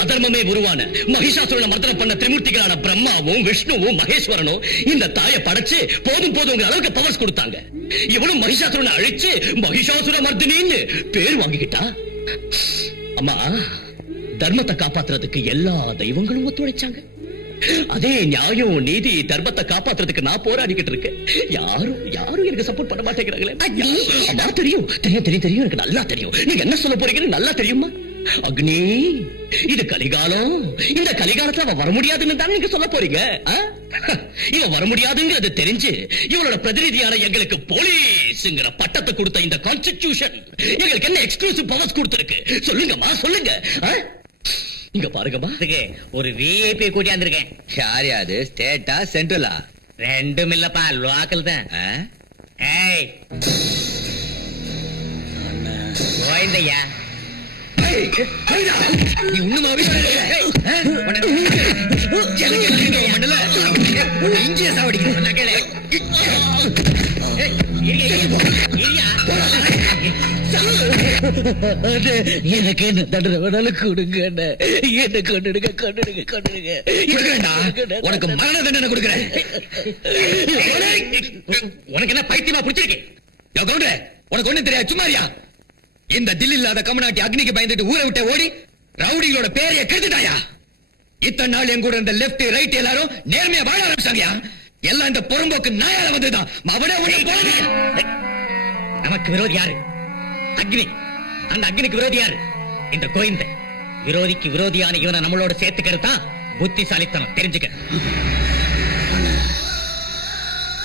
அதர்மமே உருவான மகிஷாசுரனை மர்தனம் பண்ண திரிமூர்த்திகளான பிரம்மாவும் விஷ்ணுவும் மகேஸ்வரனும் இந்த தாயை படைச்சு போதும் அளவுக்கு பவர்ஸ் கொடுத்தாங்க. இவனும் மகிஷாசுரனை அழிச்சு மகிஷாசுர மர்தினின்னு பேர் வாங்கிக்கிட்டா. அம்மா, தர்மத்தை காப்பாத்துறதுக்கு எல்லா தெய்வங்களும் ஒத்துழைச்சாங்க. அதே நியாயம் நீதி தர்மத்தை காப்பாத்துறதுக்கு நான் போராடிக்கிட்டு இருக்கேன். யாரும் எனக்கு சப்போர்ட் பண்ண மாட்டேங்கிறாங்களே. அம்மா, தெரியும் எனக்கு நல்லா தெரியும். நீங்க என்ன சொல்ல போறீங்கன்னு நல்லா தெரியுமா? அக்னி, இது கலிகாலம். இந்த கலிகாலத்துல அவ வர முடியாதுன்னு தான் நீங்க சொல்ல போறீங்க. இவ வர முடியாதுங்கிறது தெரிஞ்சு இவளோட பிரதிநிதியான எங்களுக்கு போலீஸ்ங்கிற பட்டத்தை கொடுத்த இந்த கான்ஸ்டிடியூஷன் எங்களுக்கு என்ன எக்ஸ்க்ளூசிவ் பவர்ஸ் கொடுத்திருக்கு? சொல்லுங்கம்மா, சொல்லுங்க. இங்க பாருங்கம்மா, ஒரு விஐபி கூட்டியாந்துருக்கேன். யார் யாது? ஸ்டேட்டா சென்ட்ரலா? ரெண்டும் இல்லப்பா, லோக்கல் தான். ஏய் கோயந்தையா, நீ இன்னுமாவே இஞ்சிய சாவடிக்கிறேன். எனக்கு என்ன தண்டனை வேணாலும் கொடுங்க. என்ன கொண்டுடுங்க. உனக்கு மரண தண்டனை கொடுக்கிறேன். உனக்கு என்ன பைத்தியமா பிடிச்சிருக்கு? உனக்கு ஒண்ணு தெரியாது, சும்மாரியா? இந்த தில் இல்லாத கமநாட்டி அக்னிக்கு பயந்துட்டு ஊரை விட்டு ஓடி ரவுடிகளோட பேரைய கெடுத்துட்டாயா? இத்தனை நாள் என் கூட இருந்த லெப்ட் ரைட் எல்லாரும் நேர்மையா வாழ ஆரம்பிச்சாங்கயா. எல்லாம் இந்த புறம்போக்கு நாயால வந்ததுதான். நமக்கு விரோதி யாரு? அக்னி. அந்த அக்னிக்கு விரோதி யாரு? இந்த கோவிந்த. விரோதிக்கு விரோதியான இவனை நம்மளோட சேர்த்துக்கிறது தான் புத்திசாலித்தனம். தெரிஞ்சுக்க.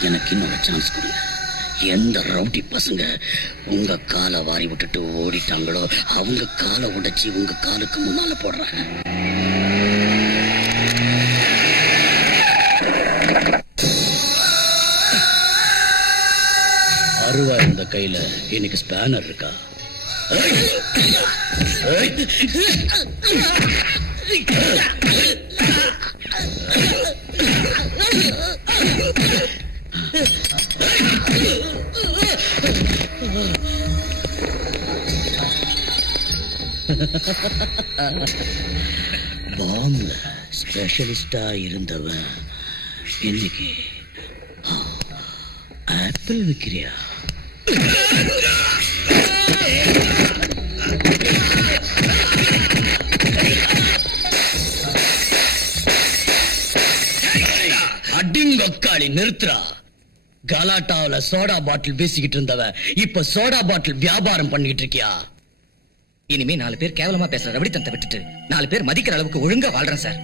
எனக்கு இன்னொரு சான்ஸ் கொடுங்க. எந்த ரவுடி பசங்க உங்க காலை வாரி விட்டுட்டு ஓடிட்டாங்களோ அவங்க காலை உடைச்சி உங்க காலுக்கு முன்னால போடுறாங்க. அருவா இருந்த கையில எனக்கு ஸ்பேனர் இருக்கா? பாம்ல ஸ்பெஷலிஸ்டா இருந்தவன் இன்னைக்கு ஆப்பிள் விக்கிறியா? அடிங்கொக்காளி நிறுத்துறா. கலாட்டாவில சோடா பாட்டில் வீசிக்கிட்டு இருந்தவ இப்ப சோடா பாட்டில் வியாபாரம் பண்ணிட்டு இருக்கியா? இனிமே 4 பேர் கேவலமா பேசுற ரவுடித்தனத்தை விட்டுட்டு 4 பேர் மதிக்கிற அளவுக்கு ஒழுங்கா வாழ்றேன் சார்.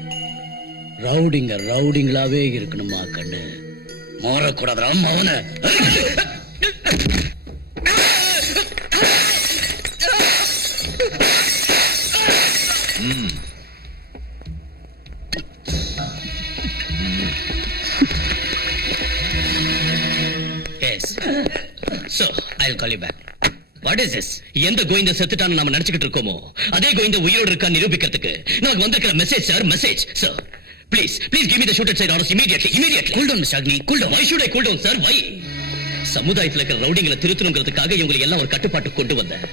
ரவுடிங்களாவே இருக்கணுமா கண்ணு? மாறக்கூடாதா அவன? So, I'll call you back. What is this? எந்த கோவிந்த செத்துட்டான்னு நாம நினைச்சுக்கிட்டு இருக்கோமோ அதே கோவிந்த உயிரோடு இருக்கா நிரூபிக்கிறதுக்கு நான் வந்திருக்கிற message sir. Message sir. Please give me the shooter side orders immediately. Cool down, Mr. Agni. Cool down. Why should I cool down, sir? Why? சமுதாயத்துல இருக்கிற ரவுடிங்களை திருத்தணுங்கிறதுக்காக இவங்களை எல்லாம் ஒரு கட்டுப்பாட்டு கொண்டு வந்தேன்.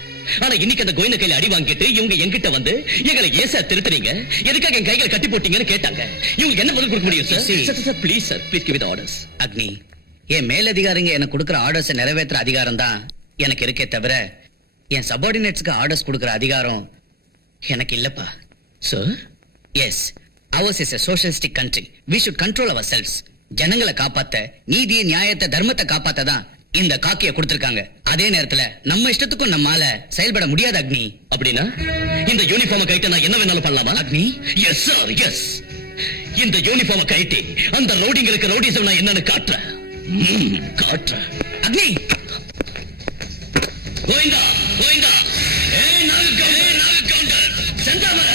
ஆனா இன்னைக்கு அந்த கோவிந்த கையில அடி வாங்கிட்டு இவங்க என்கிட்ட வந்து எங்களை ஏன் சார் திருத்துறீங்க, எதுக்காக என் கைகளை கட்டி போட்டீங்கன்னு கேட்டாங்க. இவங்க என்ன பதில் கொடுக்க முடியும் sir? Please sir, please give the orders. அக்னி, என் மேலதிகாரிங்க எனக்கு கொடுக்கிற ஆர்டர்ஸ் நிறைவேற்ற அதிகாரம் தான் எனக்கு இருக்கே தவிர என் சபார்டினேட்ஸ்க்கு ஆர்டர்ஸ் கொடுக்கிற அதிகாரம் எனக்கு இல்லப்பா. Sir, yes, ours is a socialistic country. We should control ourselves. ஜனங்களை காப்பாத்த, நீதி நியாயத்தை தர்மத்தை காப்பாத்த தான் இந்த காக்கிய கொடுத்திருக்காங்க. அதே நேரத்துல நம்ம இஷ்டத்துக்கும் நம்மால செயல்பட முடியாது அக்னி. அப்படின்னா இந்த யூனிஃபார்ம் கைட்ட நான் என்ன வேணாலும் பண்ணலாமா? அக்னி, எஸ் சார், எஸ். இந்த யூனிஃபார்ம் கைட்டி அந்த ரவுடிங்களுக்கு ரவுடிசம் நான் என்னன்னு காட்டுறேன். அக்னி, கோவிந்தா, கோவிந்தா, நாகு கவுண்டர், செந்தாமர.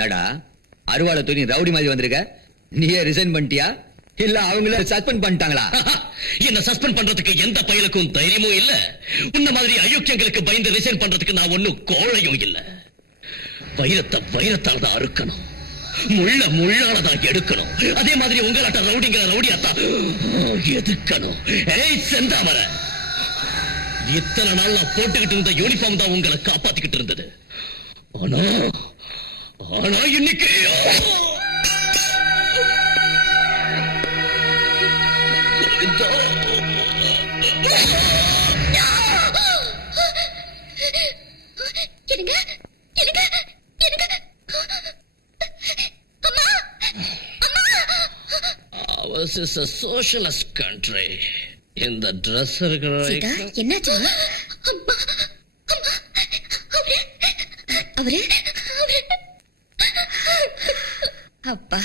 நடா அருவாளை தூக்கி ரவுடி மாதிரி வந்திருக்க. நீயே ரிசைன் பண்ணிட்டியா இல்ல அவங்கள சஸ்பெண்ட் பண்ணிட்டாங்களா? என்ன சஸ்பெண்ட் பண்றதுக்கு எந்த பயலுக்கும் தைரியமும் இல்ல. உன்ன மாதிரி அயோக்கியங்களுக்கு பயந்து ரிசைன் பண்றதுக்கு நான் ஒன்னும் கோழையும் இல்ல. வைரத்தால தான் அறுக்கணும், முள்ளாலதான் எடுக்கணும். அதே மாதிரி உங்களாட்ட ரவுடியாத்தான் எதுக்கணும். ஏய் செந்தாமர, இத்தனை நாள் நான் போட்டுக்கிட்டு இருந்த யூனிஃபார்ம் தான் உங்களை காப்பாத்திக்கிட்டு இருந்தது. ஆனா இன்னைக்கு This is a socialist country. இந்த ட்ரெஸ் இருக்கிற சீதா என்னாச்சு அவரு அப்பா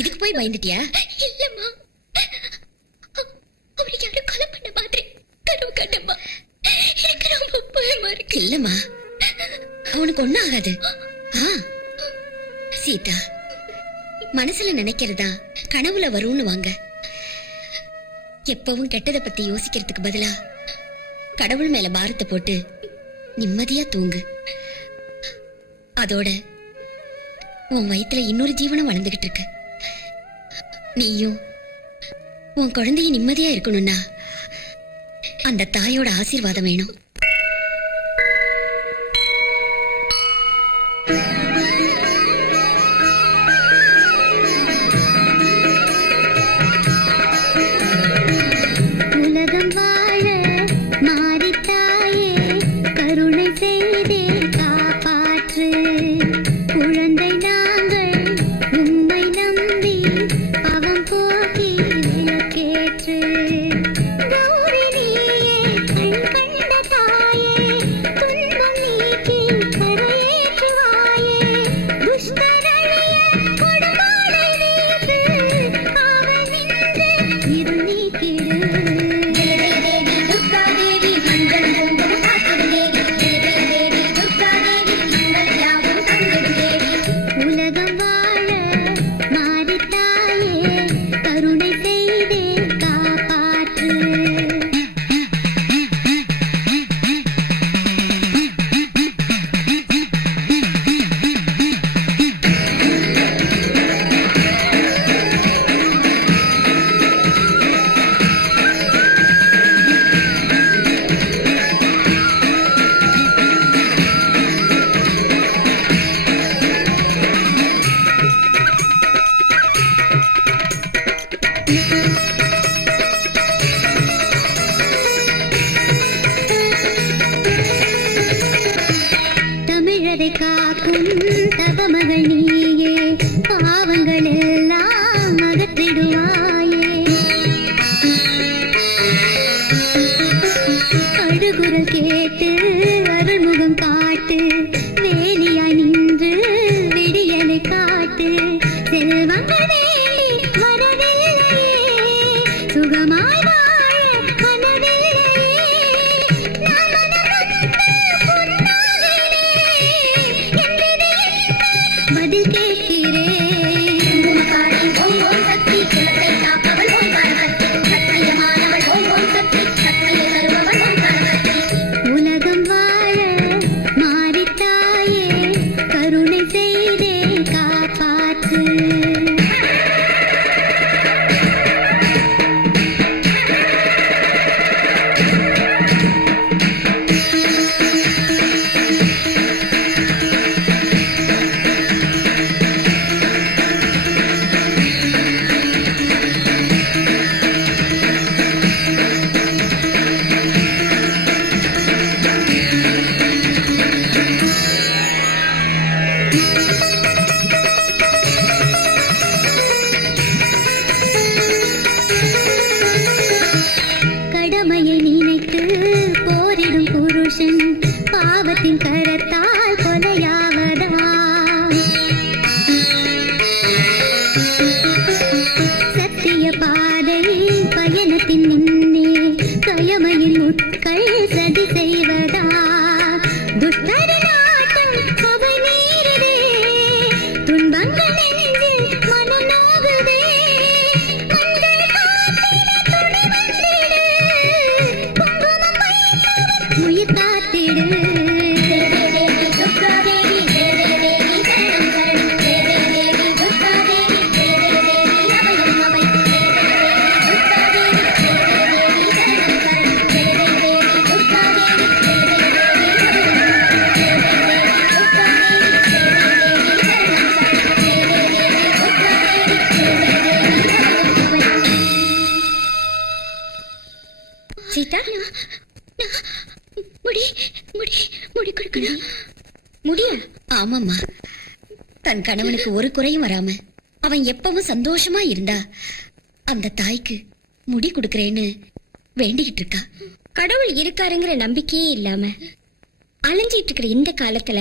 இதுக்கு போய் பயந்துட்டியா? இல்லம்மா, அவரு யாரும் கொலை பண்ண மாதிரி கனவு கண்டம்மா. எனக்கு ரொம்ப பயமா இருக்கு. இல்லம்மா, அவனுக்கு ஒண்ணும் ஆகாது. சீதா, மனசுல நினைக்கிறதா கனவுல வரும்னு வாங்க. எப்பவும் கெட்டதை பத்தி யோசிக்கிறதுக்கு பதிலா கடவுள் மேல பாரத்தை போட்டு நிம்மதியா தூங்கு. அதோட உன் வயித்துல இன்னொரு ஜீவனம் வளர்ந்துகிட்டு இருக்கு. நீயும் உன் குழந்தைய நிம்மதியா இருக்கணும்னா அந்த தாயோட ஆசீர்வாதம் வேணும். உலகம் வாழ மாறித்தாயே, கருணை செய்தே காப்பாற்று. குழந்தை நாங்கள் உம்மை நம்பி பவம் போக்கி விளக்கேற்று. கௌரி நீயே கண் கண்ட தாயே, துன்பம் நீக்கி கரையேற்றுவாயே. துஷ்டரழிய கொடுமாடை வீசு, காவல் நின்று இருள் நீக்கிடு. உலகம் வாழ மாறித்தாயே, கருணை செய்தே காப்பாற்று. தமிழரை காக்கும் தவமகள் நீயே, பாவங்கள் எல்லாம் அகற்றிடுவாயே. அழுகுரல் கேட்டு அருள்முகம் காட்டு, வேலியாய் நின்று விடியலை காட்டு. செல்வங்கள் வேண்டி வரவில்லையே, சுகமாய் வாழ கனவில்லையே. நான் பதில் கேட்கிறேன். உலகம் வாழ மாறித்தாயே, கருணை செய்தே காப்பாற்று. கடமையை நினைத்து போரிடும் புருஷன் பாவத்தின் கரத்தால் கொலையாவதா? சத்திய பாதையில் பயணத்தின் முன்னே கயமையின் முட்கள் சதி செய்வதா? துஷ்டர நாட்டம் அவை மீறுதே, துன்பங்கள் நெஞ்சில் மனம் நோகுதே. மஞ்சள் காத்திட துணை வந்திடு, குங்குமம் வைத்து உயிர் காத்திடு. சீதா, முடி முடி முடி கொடுக்கணும். முடியா? ஆமாம்மா. தன் கணவனுக்கு ஒரு குறையும் வராம அவன் எப்பவும் சந்தோஷமா இருந்தா அந்த தாய்க்கு முடி கொடுக்கறேன்னு வேண்டிக்கிட்டு இருக்கா. கடவுள் இருக்காருங்கிற நம்பிக்கையே இல்லாம அலைஞ்சிட்டு இருக்கிற இந்த காலத்துல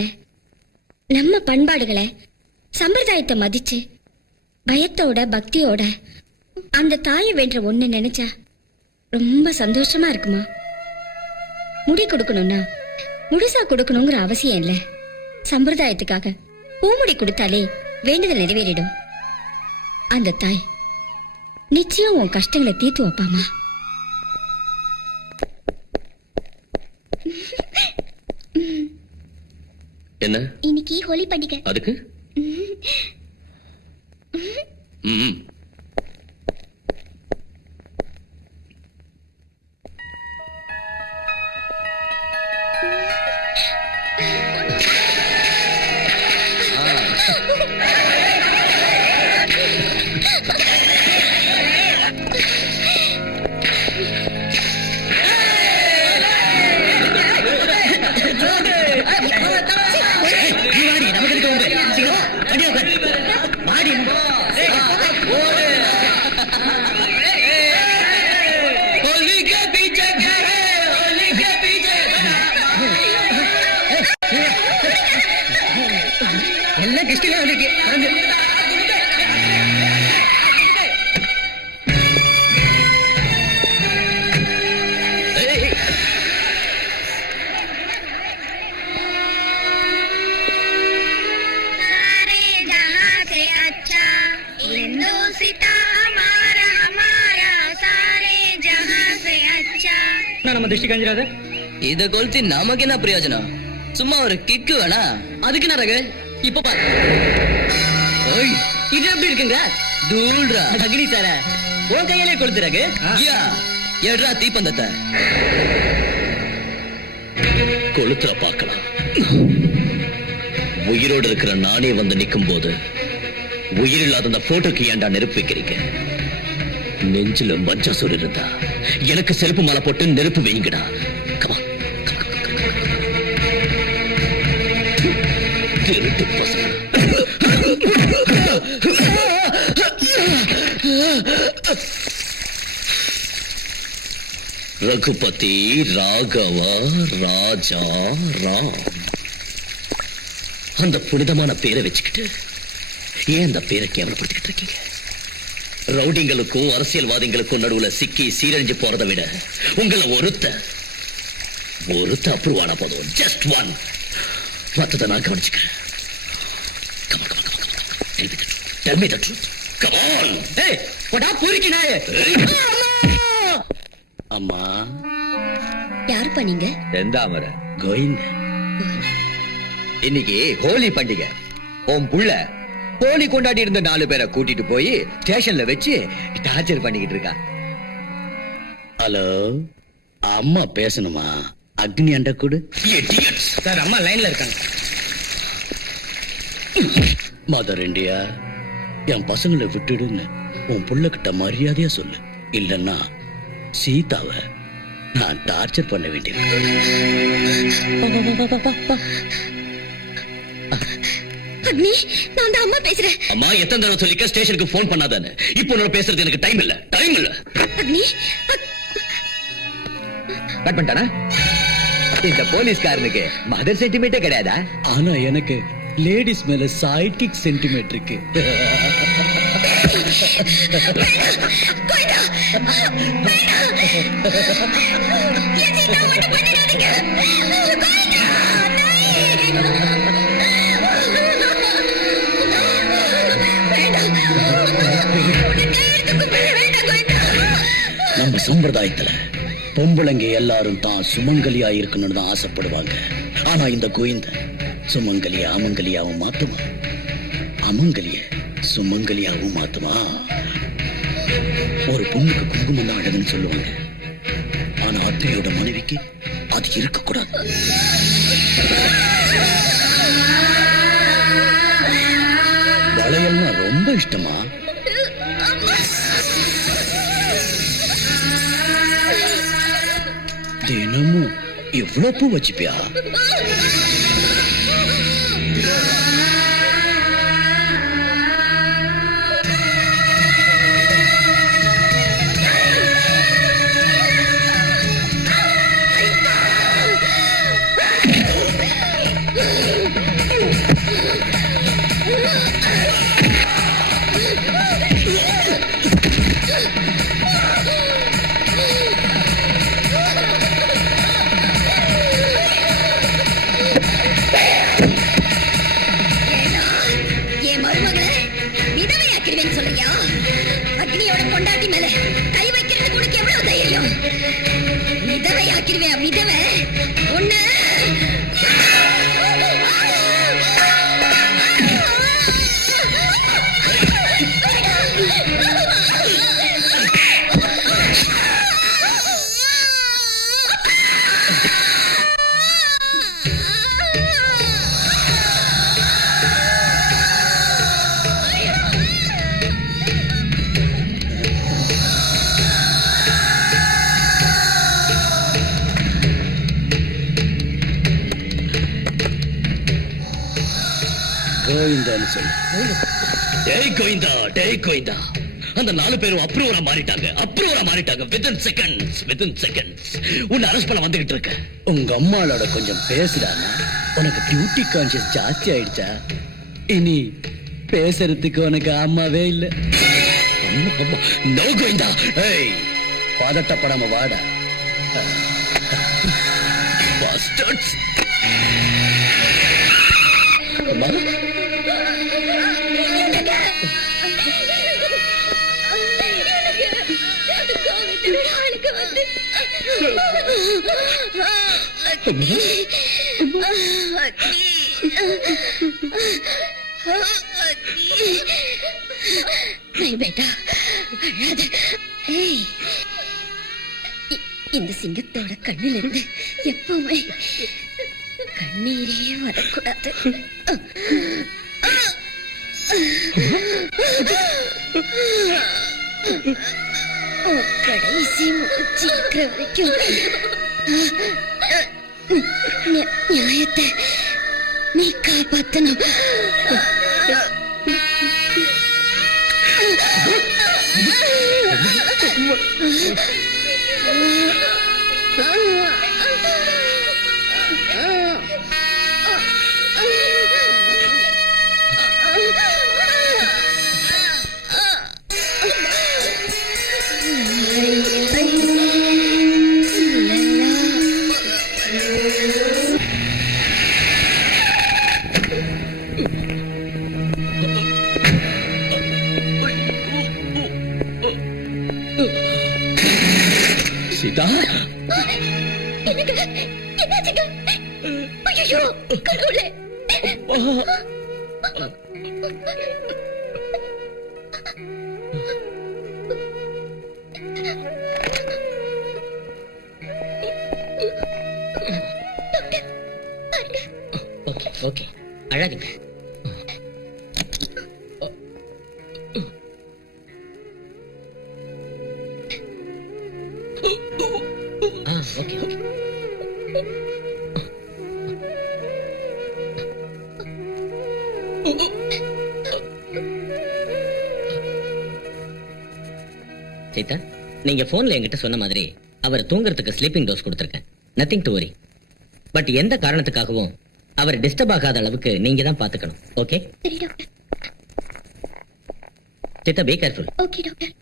நம்ம பண்பாடுகளை சம்பிரதாயத்தை மதிச்சு பயத்தோட பக்தியோட அந்த தாயை வேண்ட ஒண்ணு நினைச்சா ரொம்ப சந்தோஷமா இருக்குமா. முடி கொடுக்கணும்னா முழுசா கொடுக்கணுங்கிற அவசியம் இல்ல. சம்பிரதாயத்துக்காக பூமுடி கொடுத்தாலே வேண்டுதல் நிறைவேறிடும். அந்த தாய் நிச்சயம் உன் கஷ்டங்களை தீர்த்து வைப்பாமா. என்ன இன்னைக்கு ஹோலி பண்டிகை. அதுக்கு ம். எல்லாம் கிறிஸ்டினா இருக்கு. நம்ம திருஷ்டி கஞ்சிராது. இத கொளுத்தி நமக்கு என்ன பிரயோஜனம்? சும்மா ஒரு கிக்கு வேணா. அதுக்கு என்ன ரகு? இப்ப பாரு. ஓய், இது எப்படி இருக்குங்க? தூள்ரா. அக்னி சார உன் கையிலே கொளுத்து ரகு. யா, எட்ரா தீப்பந்தத்தை. கொளுத்துற பார்க்கலாம். உயிரோடு இருக்கிற நானே வந்து நிக்கும் போது உயிர் இல்லாத அந்த போட்டோக்கு ஏன்டா நெருப்பு வைக்கிறீங்க? நெஞ்சில மஞ்சள் இருந்தா எனக்கு செருப்பு மாலை போட்டு நெருப்பு வைங்கடா. கமா திருட்டு பசங்க. ரகுபதி ராகவ ராஜா ராம், அந்த புனிதமான பேரை வச்சுக்கிட்டு ஏன் அந்த பேரை கேவலப்படுத்திக்கிட்டு இருக்கீங்க? ரவுடிங்களுக்கும் அரசியல்வாதிகளுக்கும் நடுவுல சிக்கி சீரழிஞ்சு போறதை விட உங்களை ஒருத்த அப்ரூவ் ஆன போதும். Just one. மத்ததை நான் கவனிச்சுக்கிறேன். Come on, come on, come on, come on. Tell me the truth. Come on. ஏய், போடா பூரிக்கு நாயே. அம்மா யாருப்பா நீங்க? செந்தாமர கோவிந்த, இன்னைக்கு ஹோலி பண்டிகை. உன் புள்ள ஹோலி கொண்டாடி இருந்த 4 பேரை கூட்டிட்டு போய் ஸ்டேஷன்ல வச்சு டார்ச்சர் பண்ணிக்கிட்டு இருக்கா. ஹலோ, அம்மா பேசணுமா? அக்னி அண்ட கூடு. சார் அம்மா லைன்ல இருக்காங்க. மதர் இந்தியா, என் பசங்களை விட்டுடுன்னு உன் புள்ள கிட்ட மரியாதையா சொல்லு. இல்லன்னா சீதாவை நான் டார்ச்சர் பண்ண வேண்டியது. அக்னி, நான் தான் அம்மா பேசுறேன். அம்மா, எத்தனை தடவை சொல்லிக்க ஸ்டேஷனுக்கு போன் பண்ணாதானே? இப்போ நான் பேசுறது எனக்கு டைம் இல்ல. அக்னி, கட் பண்ணிட்டானா? இந்த போலீஸ்காரனுக்கு மதர் சென்டிமெண்டே கிடையாதா? ஆனா எனக்கு லேடிஸ் மேல சைட் கிக் சென்டிமெண்ட் இருக்கு. நம்ம சம்பிரதாயத்துல பொம்பளைங்க எல்லாரும் தான் சுமங்கலியா இருக்கணும்னு தான் ஆசைப்படுவாங்க. ஆனா இந்த கோவிந்த சுமங்கலிய அமங்கலியாவும் மாத்துமா, அமங்கலிய சுமங்கலியாவும் மாத்துமா. ஒரு பொண்ணுக்கு குங்குமம் தான் அழகுன்னு சொல்லுவாங்க. ஆனா அத்தையோட மனைவிக்கு அது இருக்கக்கூடாது. வளையல்லாம் ரொம்ப இஷ்டமா? தினமும் இவ்வளவு பூ வச்சுப்பியா? ஆக்கிடுவேன் விதவை ஒண்ணு. கோவிந்தான்னு சொல்லு. டேய் கோவிந்தா, டேய் கோவிந்தா. அந்த 4 பேரும் அப்ரூவரா மாறிட்டாங்க வித்தின் செகண்ட்ஸ். உன்னை அரெஸ்ட் பண்ண வந்துகிட்டு இருக்க. உங்க அம்மாளோட கொஞ்சம் பேசுறானா? உனக்கு பியூட்டி கான்சியஸ் ஜாஸ்தி ஆயிடுச்சா? இனி பேசுறதுக்கு உனக்கு அம்மாவே இல்ல. நோ கோவிந்தா. ஏய், பதட்டப்படாம வாடா. பாஸ்டர்ட்ஸ். அம்மா, இந்த சிங்கத்தோட கண்ணில இருந்து எப்பவுமே கண்ணீரே வரக்கூடாது. கடைசி மூச்சு இருக்கிற வரைக்கும் நியாயத்தை நீ காப்பாத்தணும். சீதா, என்னாச்சுங்க? ஐயோ கடவுளே. ஓகே, அழாதீங்க. ஓகே. சீதா, நீங்க போன்ல என்கிட்ட சொன்ன மாதிரி அவர் தூங்குறதுக்கு ஸ்லீப்பிங் டோஸ் கொடுத்திருக்கேன். Nothing to worry. பட் எந்த காரணத்துக்காகவும் அவர் டிஸ்டர்ப் ஆகாத அளவுக்கு நீங்க தான் பாத்துக்கணும். ஓகே? சரி doctor. Sita, be careful. Okay doctor.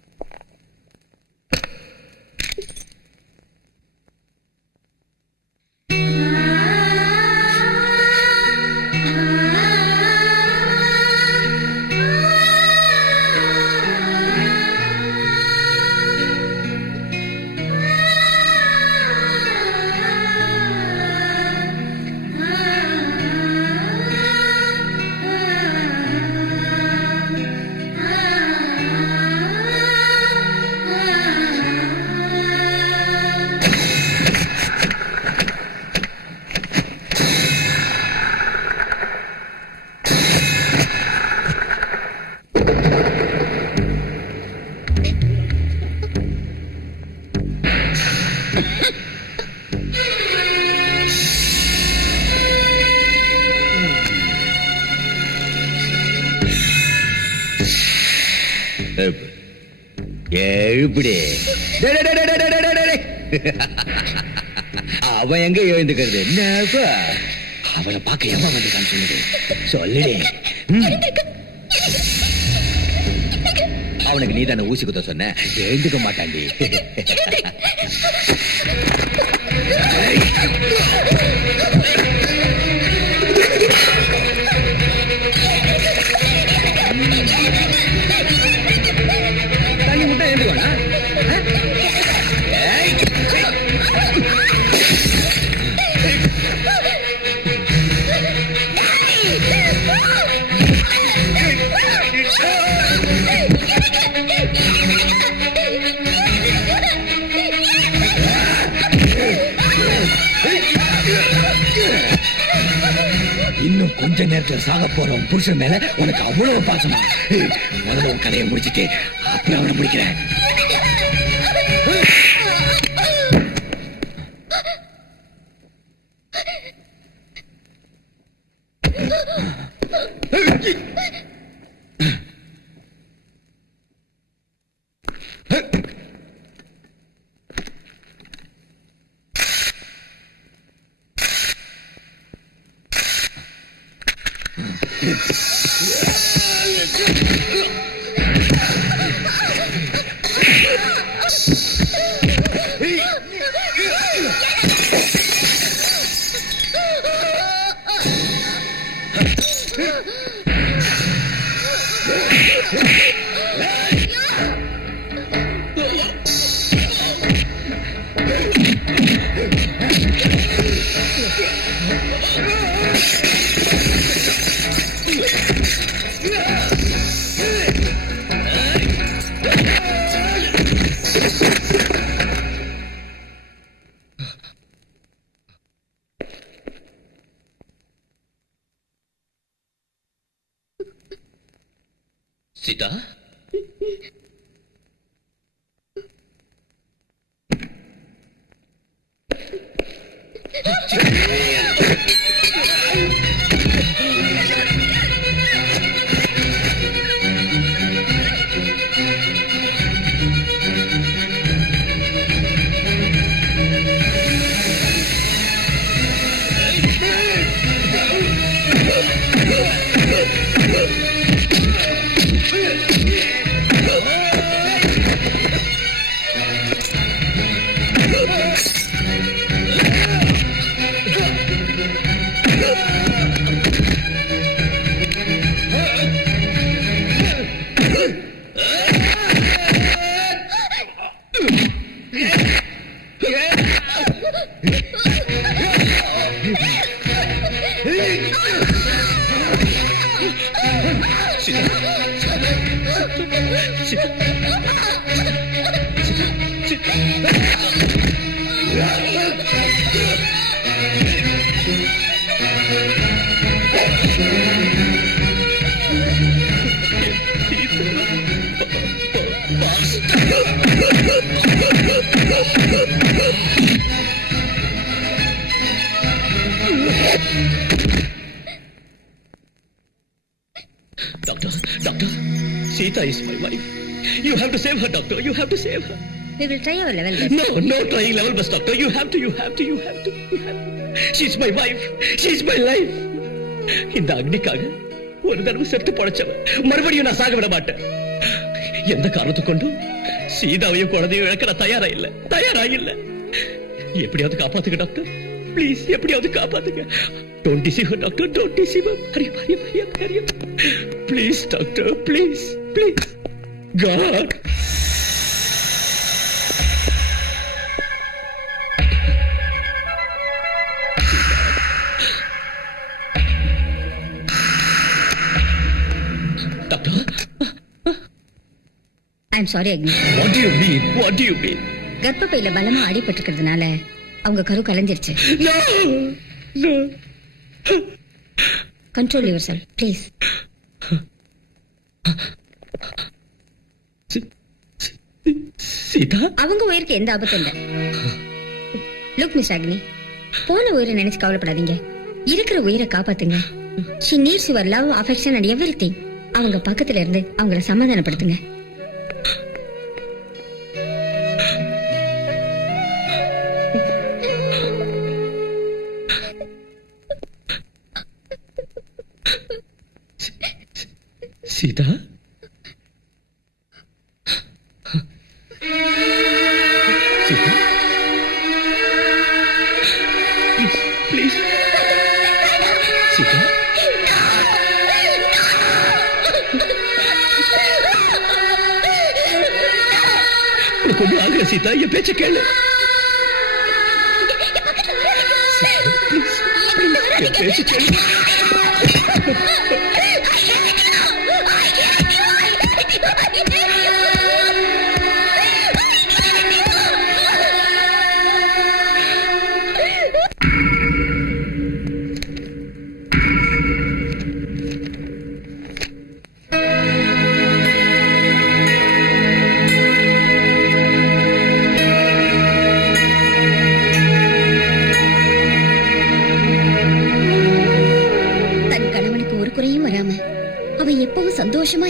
எழுப்பிடி. அவன் எங்க எழுந்துக்கிறது? என்னப்பா அவனை பார்க்க எம்மா வந்திருக்கான்னு சொல்லுது. சொல்லுடி. அவனுக்கு நீ தானே ஊசி குத்த சொன்ன. எழுந்துக்க மாட்டாண்டி. தண்ணி முட்டை எழுந்துக்கோனா? கொஞ்ச நேரத்துல சாக போற உன் புருஷன் மேல உனக்கு அவ்வளவு பாசமா? முதல்ல உன் கதையை முடிச்சிட்டு அப்புறம் அவனை முடிக்கிறேன். Sita, Doctor, Sita is my wife. You have to save her, doctor. You have to save her. We will try our level best. No trying level best, doctor. You have to. She's my wife. She's my life. இந்த அக்னிக்காக ஒரு தடவை செத்து படைச்சவ மறுபடியும் நான் சாக விட மாட்டேன். எந்த காரணத்தை கொண்டும் சீதாவையும் குழந்தையும் இழக்க நான் தயாரா இல்ல. எப்படியாவது காப்பாத்துங்க டாக்டர். ப்ளீஸ், எப்படியாவது காப்பாத்துங்க. Don't deceive her, doctor. Don't deceive her. Hurry up. Please, doctor. Please. God. Doctor? I'm sorry, Agni. What do you mean? கர்ப்பப்பையில பலமா அடிபட்டிருக்கிறதுனால அவங்க கரு கலைஞ்சிருச்சு. No. Control yourself, please. Sita, அவங்க உயிருக்கு எந்த ஆபத்தும் இல்ல. லுக் மிஸ் அக்னி, போன உயிரை நினைச்சு கவலைப்படாதீங்க. இருக்கிற உயிரை காப்பாத்துங்க. She needs your love, affection and everything. அவங்க பக்கத்துல இருந்து அவங்கள சமாதானப்படுத்துங்க. சீதா, please. சீதா, உனக்கு ஒன்றும் ஆகல சீதா, என் பேச்ச கேளு. என் பேச்ச கேளு.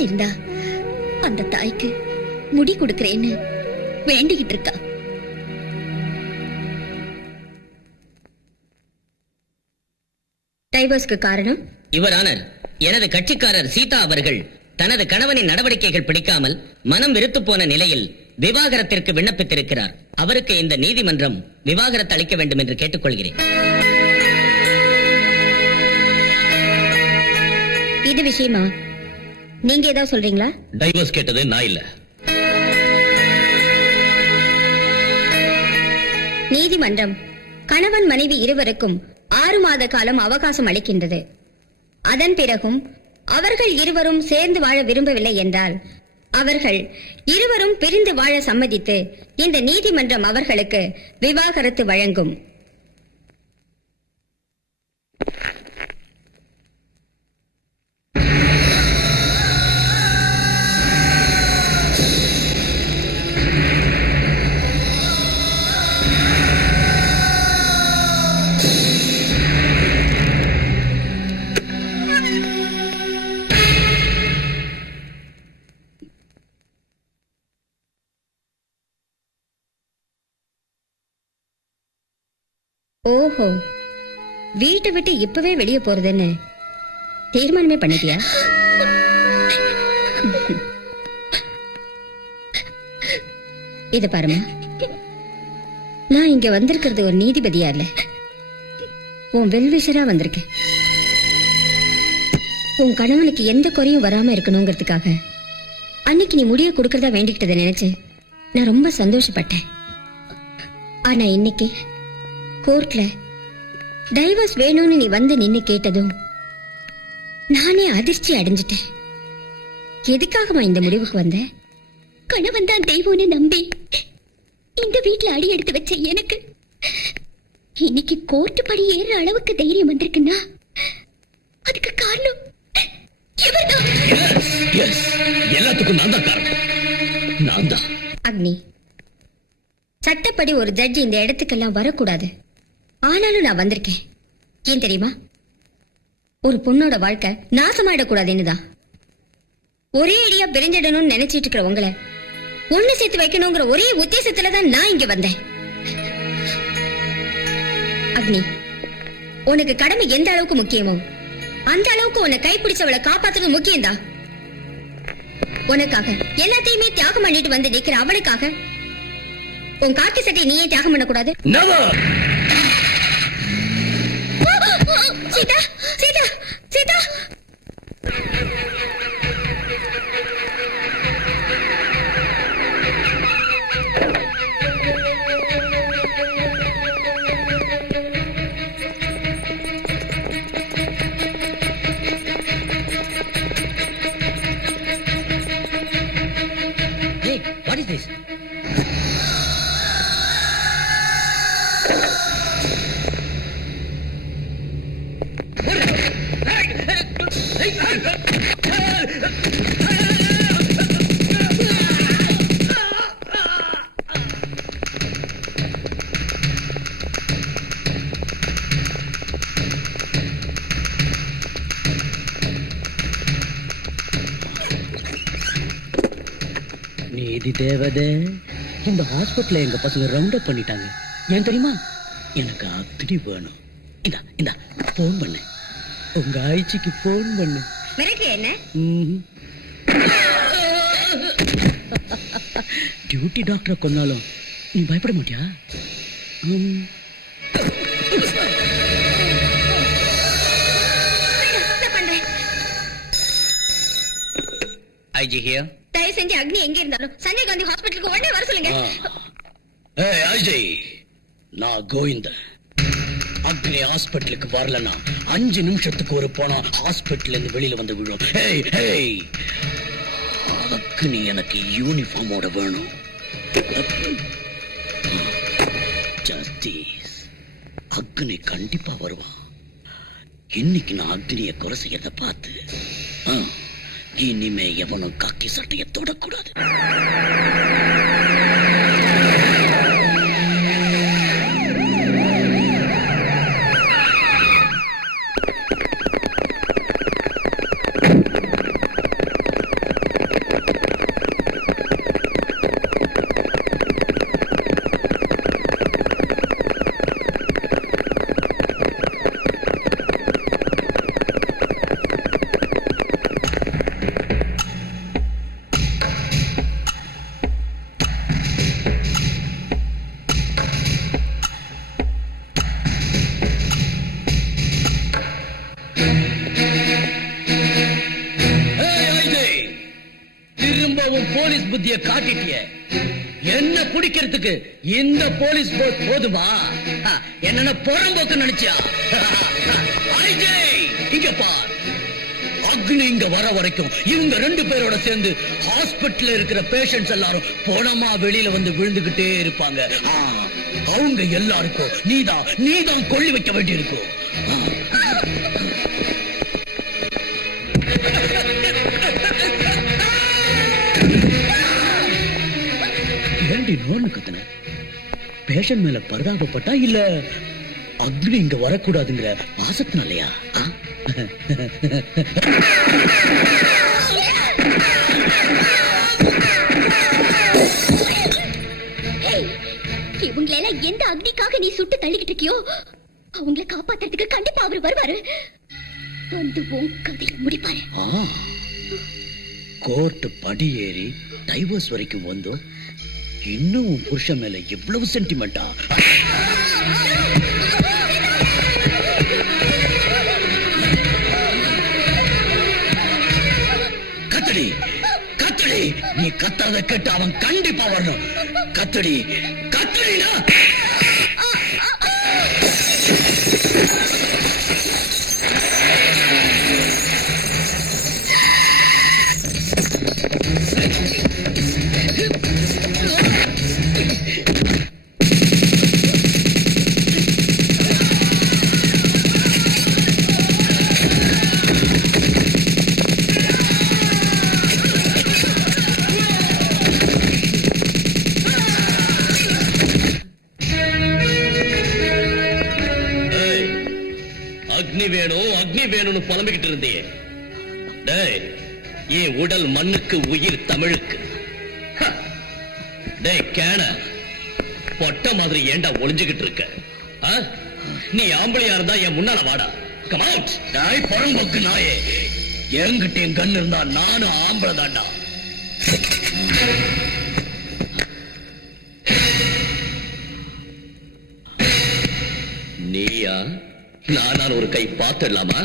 இருந்தா அந்த தாய்க்கு முடி கொடுக்கறேன்னு வேண்டிக்கிட்டு இருக்கா. டைவர்ஸ்க்கு காரணம் யுவர் ஆனர், எனது கட்சிக்காரர் சீதா அவர்கள் தனது கணவனின் நடவடிக்கைகள் பிடிக்காமல் மனம் வெறுத்து போன நிலையில் விவாகரத்திற்கு விண்ணப்பித்திருக்கிறார். அவருக்கு இந்த நீதிமன்றம் விவாகரத்து அளிக்க வேண்டும் என்று கேட்டுக்கொள்கிறேன். இது விஷயமா நீங்க ஏதாவது சொல்றீங்களா? டைவர்ஸ் கேட்டது நான் இல்ல. நீதிமன்றம் கணவன் மனைவி இருவருக்கும் 6 மாத காலம் அவகாசம் அளிக்கின்றது. அதன் பிறகும் அவர்கள் இருவரும் சேர்ந்து வாழ விரும்பவில்லை என்றால் அவர்கள் இருவரும் பிரிந்து வாழ சம்மதித்து இந்த நீதிமன்றம் அவர்களுக்கு விவாகரத்து வழங்கும். ஓஹோ, வீட்டை விட்டு இப்பவே வெளியே போறதுன்னு தீர்மானமே பண்ணிட்டியா? இத பாருமா, நான் இங்க வந்திருக்கிறது ஒரு நீதிபதியா இல்ல, உன் வெல்விஷரா வந்திருக்கேன். உன் கணவனுக்கு எந்த குறையும் வராம இருக்கணுங்கிறதுக்காக அன்னைக்கு நீ முடிய கொடுக்கறதா வேண்டிக்கிட்டதை நினைச்சு நான் ரொம்ப சந்தோஷப்பட்டேன். ஆனா இன்னைக்கு கோர்ட்ல டைவர்ஸ் வேணும்னு நீ வந்து நின்னு கேட்டதும் நானே அதிர்ச்சி அடைஞ்சிட்டேன். எதுக்காகமா இந்த முடிவுக்கு வந்த? கணவன் தான் தெய்வம்னு நம்பி இந்த வீட்டுல அடி எடுத்து வச்ச எனக்கு இன்னைக்கு கோர்ட்டு படி ஏற அளவுக்கு தைரியம் வந்திருக்குன்னா அதுக்கு காரணம் இவர்தான். எல்லாத்துக்கும் நான் தான் காரணம். நான் தான். அக்னி, சட்டப்படி ஒரு ஜட்ஜி இந்த இடத்துக்கெல்லாம் வரக்கூடாது. ஆனாலும் நான் வந்திருக்கேன். ஏன் தெரியுமா? ஒரு பொண்ணோட வாழ்க்கை நாசமாயிடக்கூடாதுன்னுதான். ஒரே அடியா பிரிஞ்சிடணும்னு நினைச்சிட்டு இருக்கிற உங்களை ஒண்ணு சேர்த்து வைக்கணுங்கிற ஒரே உத்தேசத்துலதான் நான் இங்க வந்தேன். அக்னி, உனக்கு கடமை எந்த அளவுக்கு முக்கியமோ அந்த அளவுக்கு உன்னை கைப்பிடிச்சவளை காப்பாத்துறது முக்கியம்தான். உனக்காக எல்லாத்தையுமே தியாகம் பண்ணிட்டு வந்து நிக்கிற அவளுக்காக உன் காக்கி சட்டையை நீயே தியாகம் பண்ணக்கூடாது? Sita, Sita, Sita. Hey, what is this? நீதி தேவதே, இந்த ஹாஸ்பிட்டல எங்க பசங்க ரவுண்ட் அப் பண்ணிட்டாங்க. ஏன் தெரியுமா? எனக்கு அக்னி வேணும். இந்தா இந்தா போன் பண்ணு, உங்க ஆய்ச்சிக்கு போன் பண்ணு. மிரட்டி என்ன? டியூட்டி டாக்டரை கொன்னாலும் நீ பயப்பட மாட்டியா? IG here. தயவு செஞ்சு அக்னி எங்க இருந்தாலும் சஞ்சய் காந்தி ஹாஸ்பிட்டலுக்கு உடனே வர சொல்லுங்க. அஜய், நான் கோவிந்த. அக்னி ஹாஸ்பிட்டலுக்கு வரலன்னா 5 நிமிஷத்துக்கு ஒரு போனோம் ஹாஸ்பிட்டல் இருந்து வெளியில வந்து விழும். அக்னி எனக்கு யூனிஃபார்மோட வேணும். ஜஸ்டிஸ், அக்னி கண்டிப்பா வருவான். இன்னைக்கு நான் அக்னியை கொலை செய்யறத பார்த்து இனிமே எவனும் காக்கி சட்டையை தொடக்கூடாது. புத்திய காட்டிட்டிய என்ன பிடிக்கிறதுக்கு இந்த போலீஸ் போர்ஸ் போதுமா? என்ன புறம்போக்கு நினைச்சியா? இங்க பார், அக்னி இங்க வர வரைக்கும் இவங்க 2 பேரோட சேர்ந்து ஹாஸ்பிட்டல்ல இருக்கிற பேஷண்ட்ஸ் எல்லாரும் போனமா வெளியில வந்து விழுந்துகிட்டே இருப்பாங்க. அவங்க எல்லாருக்கும் நீதான் கொள்ளி வைக்க வேண்டி இருக்கும். ஏண்டி நோன்னு கத்துன? பேஷண்ட் மேல பரிதாபப்பட்டா இல்ல அக்னி இங்க வரக்கூடாதுங்கிற பாசத்தினாலயா? இவங்களெல்லாம் எந்த அக்னிக்காக நீ சுட்டு தள்ளிக்கிட்டு இருக்கியோ அவங்களை காப்பாத்துறதுக்கு கண்டிப்பா அவர் வருவாரு. வந்து உன் கதையை முடிப்பாரு. கோர்ட் படி ஏறி டைவர்ஸ் வரைக்கும் வந்தோம். இன்னும் உன் புருஷன் மேல எவ்வளவு சென்டிமெண்டா? கத்தடி கத்தடி, நீ கத்தாத கேட்டு அவன் கண்டிப்பா வரணும். கத்தடி கத்தடினா அக்னி வேணும்னு புலம்பிக்கிட்டு இருந்தியே. டேய், என் உடல் மண்ணுக்கு, உயிர் தமிழுக்கு. டேய் கேன, பொட்ட மாதிரி ஏண்டா ஒளிஞ்சுகிட்டு இருக்க? நீ ஆம்பளையா இருந்தா என் முன்னால வாடா. Come out. டேய் பரம்போக்கு நாயே, என்கிட்ட என் கண்ணு இருந்தா நானும் ஆம்பளை தாண்டா. நீயா? நானால் ஒரு கை பார்த்துடலாமா?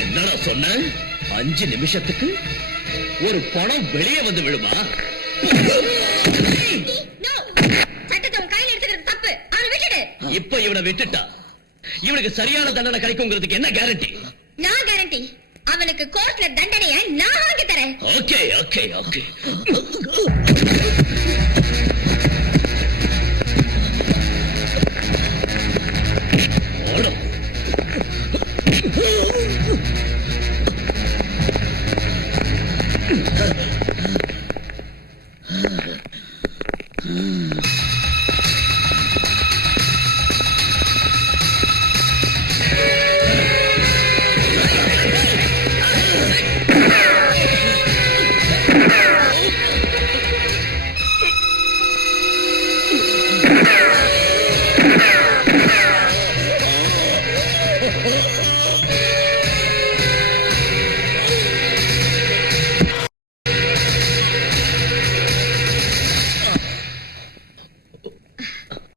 என்னடா சொன்ன? 5 நிமிஷத்துக்கு ஒரு பணம் வெளியே வந்து விடுமா? இப்ப இவனை விட்டுட்டா இவனுக்கு சரியான தண்டனை கிடைக்குங்கிறதுக்கு என்ன கேரண்டி? நான் கேரண்டி. அவனுக்கு கோர்ட்ல தண்டனையை நான் வாங்கி தரேன். Okay okay okay.